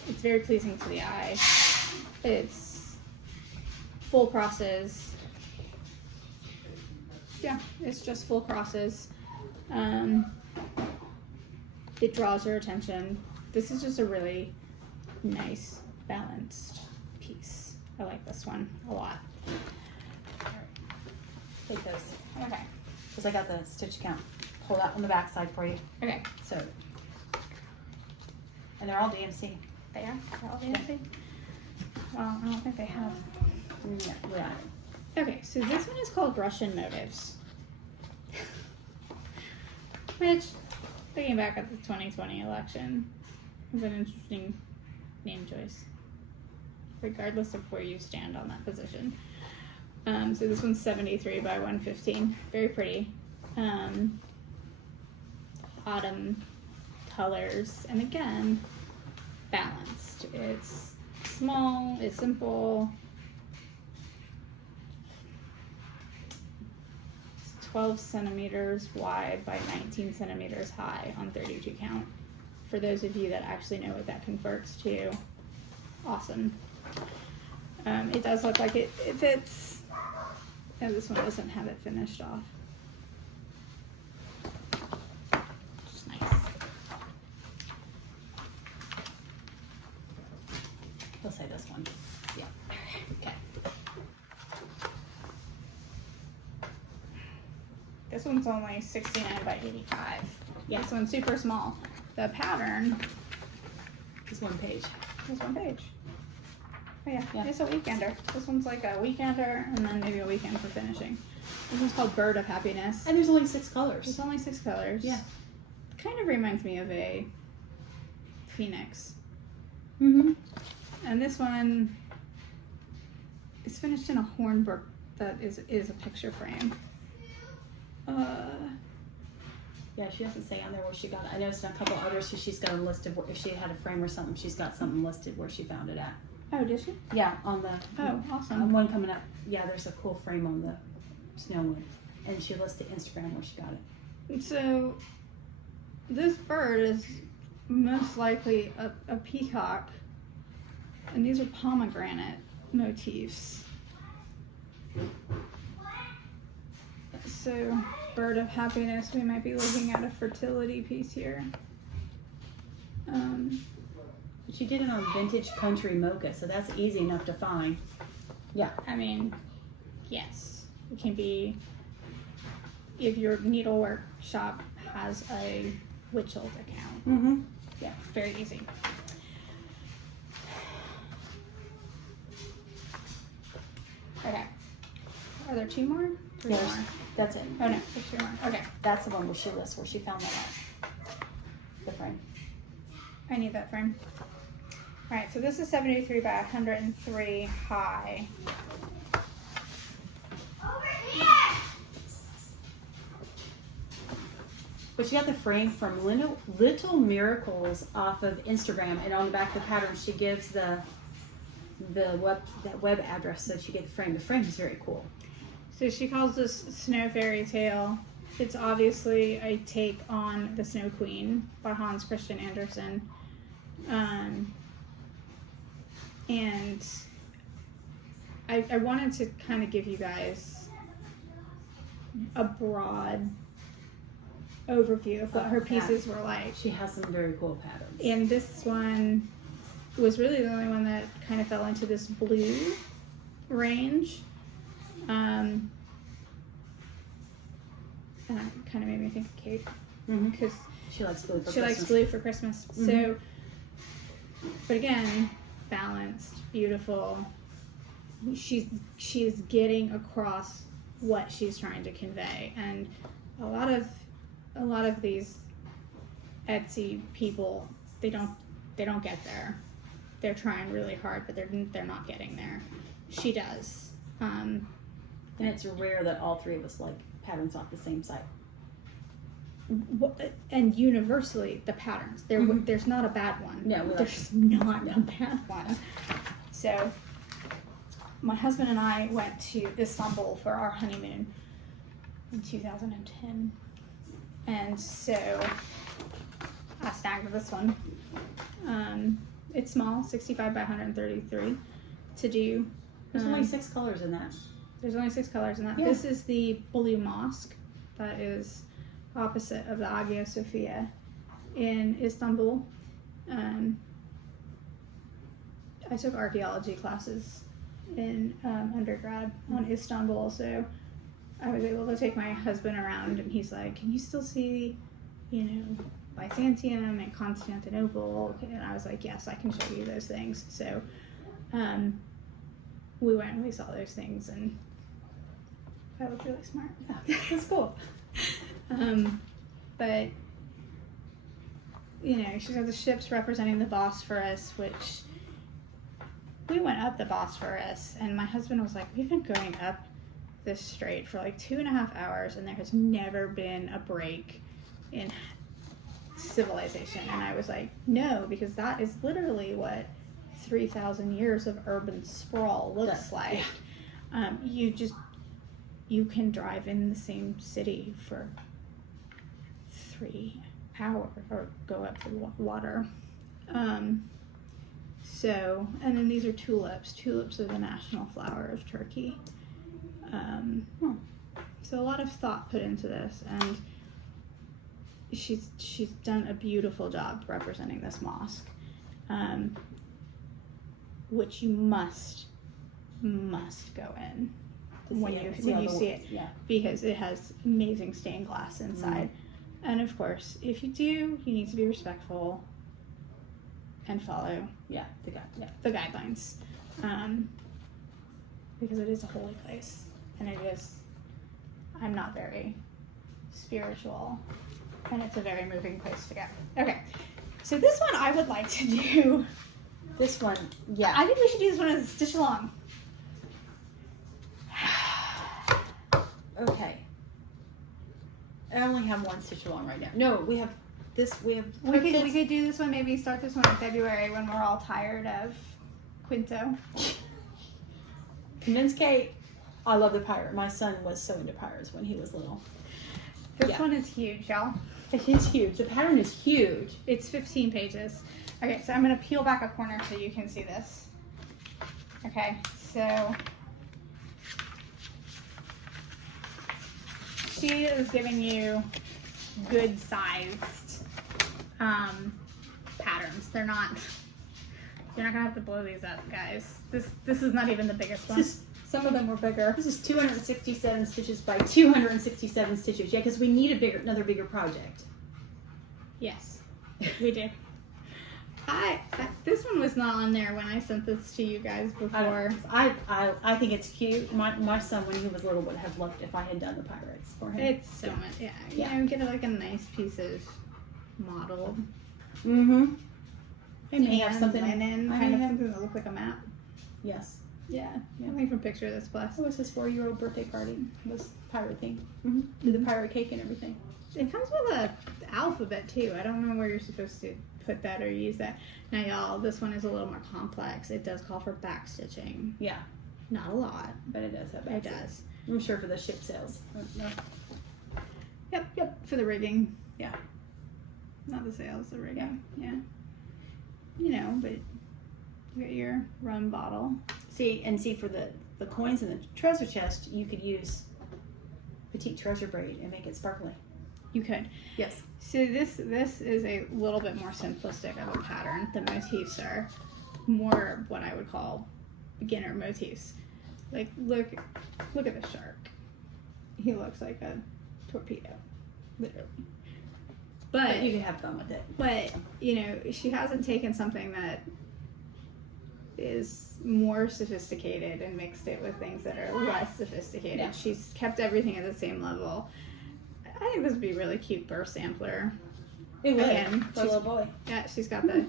It's very pleasing to the eye. It's full crosses. Yeah, it's just full crosses. It draws your attention. This is just a really nice, balanced piece. I like this one a lot. Take those. Okay. Because I got the stitch count pulled out on the back side for you. Okay. So, and they're all DMC. They are? They're all DMC? Well, I don't think they have. Yeah. Okay, so this one is called Russian Motives. Which, looking back at the 2020 election, is an interesting name choice, regardless of where you stand on that position. So this one's 73 by 115. Very pretty. Autumn colors, and again, balanced. It's small, it's simple. 12 centimeters wide by 19 centimeters high on 32 count. For those of you that actually know what that converts to, awesome. It does look like it fits. Oh, this one doesn't have it finished off. Just nice. We'll say this one. Yeah. Okay. This one's only 69 by 85. Yeah. This one's super small. The pattern Just one page. is one page. Oh yeah, Yeah. it's a weekender. This one's like a weekender and then maybe a weekend for finishing. This one's called Bird of Happiness. And there's only 6 colors. There's only 6 colors. Yeah. Kind of reminds me of a phoenix. Mm-hmm. And this one is finished in a hornbook that is a picture frame. Yeah, she doesn't say on there where she got it. I noticed in a couple others she's got a list of if she had a frame or something, she's got something listed where she found it at. Oh, did she? Yeah, on the Oh, awesome. on one coming up. Yeah, there's a cool frame on the snow one, and she listed Instagram where she got it. So this bird is most likely a peacock, and these are pomegranate motifs. So Bird of Happiness, we might be looking at a fertility piece here. But she did it on vintage country mocha, so that's easy enough to find. Yeah. I mean, yes, it can be, if your needlework shop has a Witchelt account. Mm-hmm. Yeah, very easy. Okay. Are there 2 more? 3 Yes. more? That's it. Oh no, there's 3 more. Okay. That's the one where she lists where she found that at. The frame. I need that frame. Alright, so this is 73 by 103 high. But she got the frame from Little Miracles off of Instagram, and on the back of the pattern she gives the that web address so that you get the frame. The frame is very cool. So she calls this Snow Fairy Tale. It's obviously a take on The Snow Queen by Hans Christian Andersen. And I wanted to kind of give you guys a broad overview of what her pieces were like. She has some very cool patterns. And this one was really the only one that kind of fell into this blue range. Kind of made me think of Kate because she likes blue for she Christmas. likes blue for Christmas. So, but again, balanced, beautiful. She's getting across what she's trying to convey, and a lot of these Etsy people, they don't get there. They're trying really hard, but they're not getting there. She does. And it's rare that all three of us like patterns off the same site. And universally, the patterns. There's not a bad one. No, there's not a bad one. So, my husband and I went to Istanbul for our honeymoon in 2010. And so, I snagged this one. It's small, 65 by 133 to do. There's only 6 colors in that. There's only 6 colors in that. Yeah. This is the Blue Mosque that is opposite of the Hagia Sophia in Istanbul. I took archaeology classes in undergrad on Istanbul, so I was able to take my husband around, and he's like, "Can you still see, Byzantium and Constantinople?" And I was like, "Yes, I can show you those things." So we went and we saw those things, and I looked really smart. Yeah, that's cool. But she's got the ships representing the Bosphorus, which we went up the Bosphorus, and my husband was like, "We've been going up this strait for like 2.5 hours, and there has never been a break in civilization." And I was like, "No, because that is literally what 3,000 years of urban sprawl looks like." Yeah. You can drive in the same city for 3 hours or go up the water. And then these are tulips. Tulips are the national flower of Turkey. So a lot of thought put into this, and she's done a beautiful job representing this mosque, which you must go in when you see it, because it has amazing stained glass inside. And of course, if you do, you need to be respectful and follow the guidelines, because it is a holy place, and I'm not very spiritual, and it's a very moving place to go. Okay, so this one I would like to do. This one, yeah. I think we should do this one as a stitch along. Okay. I only have one stitch along right now. No, we have this. We could do this one. Maybe start this one in February when we're all tired of Quinto. Convince Kate. I love the pirate. My son was so into pirates when he was little. This one is huge, y'all. It is huge. The pattern is huge. It's 15 pages. Okay, so I'm going to peel back a corner so you can see this. Okay, so she is giving you good sized patterns. You're not gonna have to blow these up, guys. This is not even the biggest one. Some of them were bigger. This is 267 stitches by 267 stitches. Yeah, because we need another bigger project. Yes, we do. This one was not on there when I sent this to you guys before. I think it's cute. My son, when he was little, would have loved if I had done the pirates for him. It's so much, yeah. Get like a nice piece of modeled. Mm-hmm. They may have something linen, kind of something that looks like a map. Yes. Yeah. I think from picture this plus. It was his 4-year-old birthday party. It was pirate theme. Mm-hmm. Did the pirate cake and everything. It comes with a alphabet too. I don't know where you're supposed to put that or use that. Now, y'all, this one is a little more complex. It does call for back stitching. Yeah, Not a lot. but it does have It back. does. I'm sure for the ship sales. No. Yep. For the rigging. Yeah. Not the sails, the rigging. Yeah. You know, but you got your rum bottle. See for the coins in the treasure chest, you could use petite treasure braid and make it sparkly. You could. Yes. So this is a little bit more simplistic of a pattern. The motifs are more what I would call beginner motifs. Like look at the shark. He looks like a torpedo, literally. But you can have fun with it. But you know, she hasn't taken something that is more sophisticated and mixed it with things that are less sophisticated. Yeah. She's kept everything at the same level. I think this would be a really cute birth sampler. It would. Again, For a little boy. Yeah, she's got the.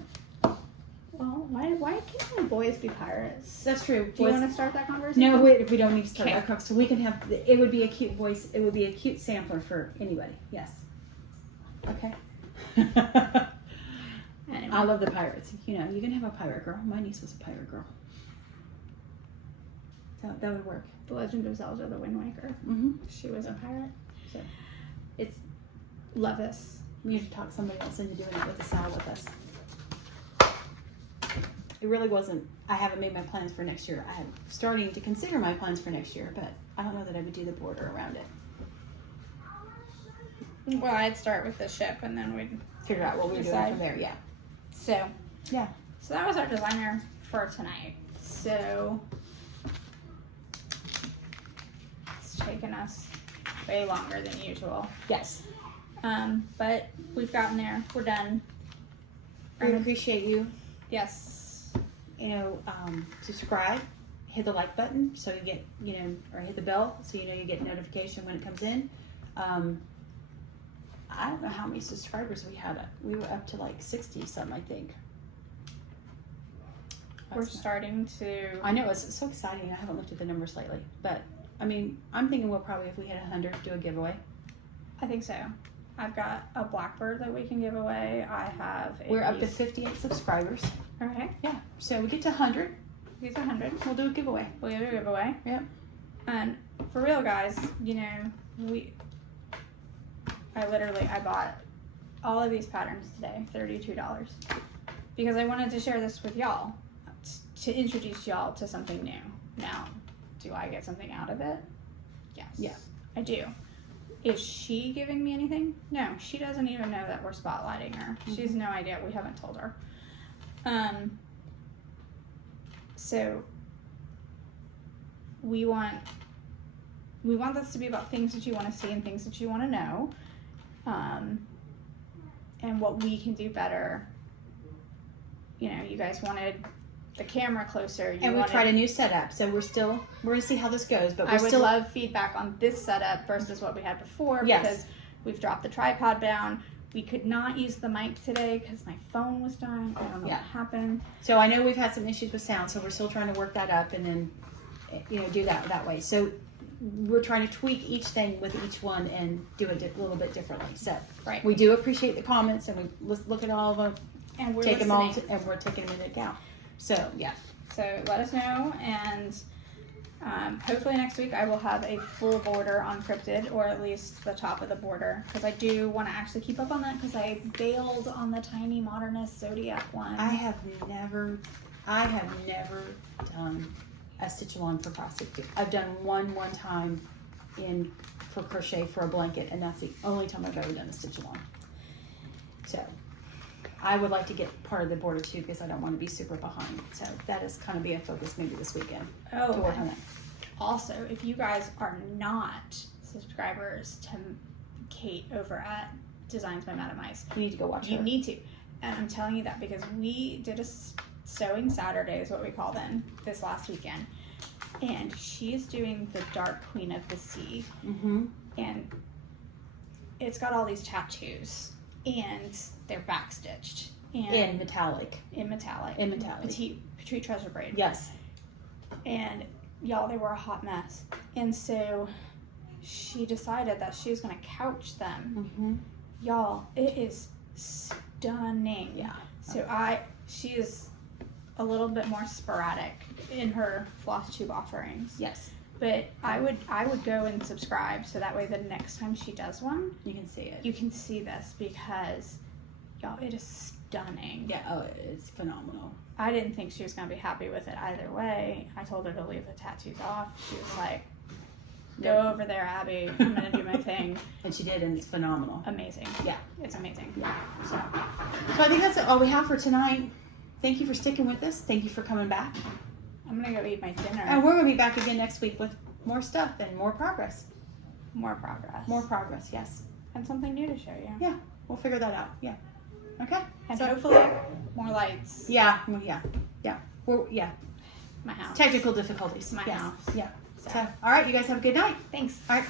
Well, why can't my boys be pirates? That's true. Do you want to start that conversation? No, we don't need to start Okay. our cook. So we can have. It would be a cute voice. It would be a cute sampler for anybody. Yes. Okay. Anyway. I love the pirates. You know, you can have a pirate girl. My niece was a pirate girl. So that would work. The Legend of Zelda: The Wind Waker. Mm-hmm. She was a pirate. So it's Love this. we need to talk somebody else into doing it with the Sal with us. It really wasn't. I haven't made my plans for next year. I'm starting to consider my plans for next year, but I don't know that I would do the border around it. Well, I'd start with the ship and then we'd Figure out what we're doing Decide. from there. Yeah. So Yeah. So that was our designer for tonight. So it's taken us way longer than usual. Yes. But we've gotten there. We're done. We appreciate you. Yes. You know, subscribe, hit the like button so you get, you know, or hit the bell so you know you get notification when it comes in. I don't know how many subscribers we had. We were up to like 60 something, I think. We're starting to. I know, it's so exciting. I haven't looked at the numbers lately, but I mean, I'm thinking we'll probably, if we hit 100, do a giveaway. I think so. I've got a blackbird that we can give away. I have a We're up to piece- 58 subscribers. Okay. Yeah, so we get to 100, These are 100. we'll do a giveaway. We'll do a giveaway. Yep. And for real, guys, you know, I bought all of these patterns today, $32, because I wanted to share this with y'all, to introduce y'all to something new. Now, do I get something out of it? Yes. Yeah. I do. Is she giving me anything? No, she doesn't even know that we're spotlighting her. She has no idea. We haven't told her. So we want this to be about things that you want to see and things that you want to know, and what we can do better. You know, you guys wanted the camera closer. And we tried a new setup, so we're gonna see how this goes, but I we're would still love feedback on this setup versus what we had before, Yes. because we've dropped the tripod down. We could not use the mic today because my phone was dying. I don't know Yeah. what happened. So I know we've had some issues with sound, so we're still trying to work that up and then, you know, do that way. So we're trying to tweak each thing with each one and do it a little bit differently. So Right. we do appreciate the comments and we look at all of them, And we're take listening. them all, and we're taking them into account. So yeah, So let us know, and hopefully next week I will have a full border on Cryptid, or at least the top of the border, because I do want to actually keep up on that, because I bailed on the Tiny Modernist Zodiac one. I have never done a stitch-along for plastic too. I've done one time for crochet for a blanket, and that's the only time I've ever done a stitch-along. So I would like to get part of the border too, because I don't want to be super behind. So that is kind of be a focus maybe this weekend to work on that. Also, if you guys are not subscribers to Kate over at Designs by Madame Ice, You need to go watch you her. need to. And I'm telling you that because we did a sewing Saturday, is what we call them, this last weekend. And she's doing the Dark Queen of the Sea. Mm-hmm. And it's got all these tattoos. And they're backstitched. And In metallic. in metallic. In metallic. Petite treasure braid. Yes. And y'all, they were a hot mess. And so she decided that she was going to couch them. Mm-hmm. Y'all, it is stunning. Yeah. So she is a little bit more sporadic in her Flosstube offerings. Yes. But I would go and subscribe so that way the next time she does one, You can see it. you can see this because, y'all, it is stunning. Yeah, oh, it's phenomenal. I didn't think she was going to be happy with it either way. I told her to leave the tattoos off. She was like, go over there, Abby. I'm going to do my thing. And she did, and it's phenomenal. Amazing. Yeah. It's amazing. Yeah. So I think that's all we have for tonight. Thank you for sticking with us. Thank you for coming back. I'm going to go eat my dinner. And we're going to be back again next week with more stuff and more progress. More progress. More progress, yes. And something new to show you. Yeah, we'll figure that out. Yeah. Okay. And So- hopefully more lights. Yeah. We're, My house. technical difficulties. My Yes. house. Yeah. So. So, all right, you guys have a good night. Thanks. All right.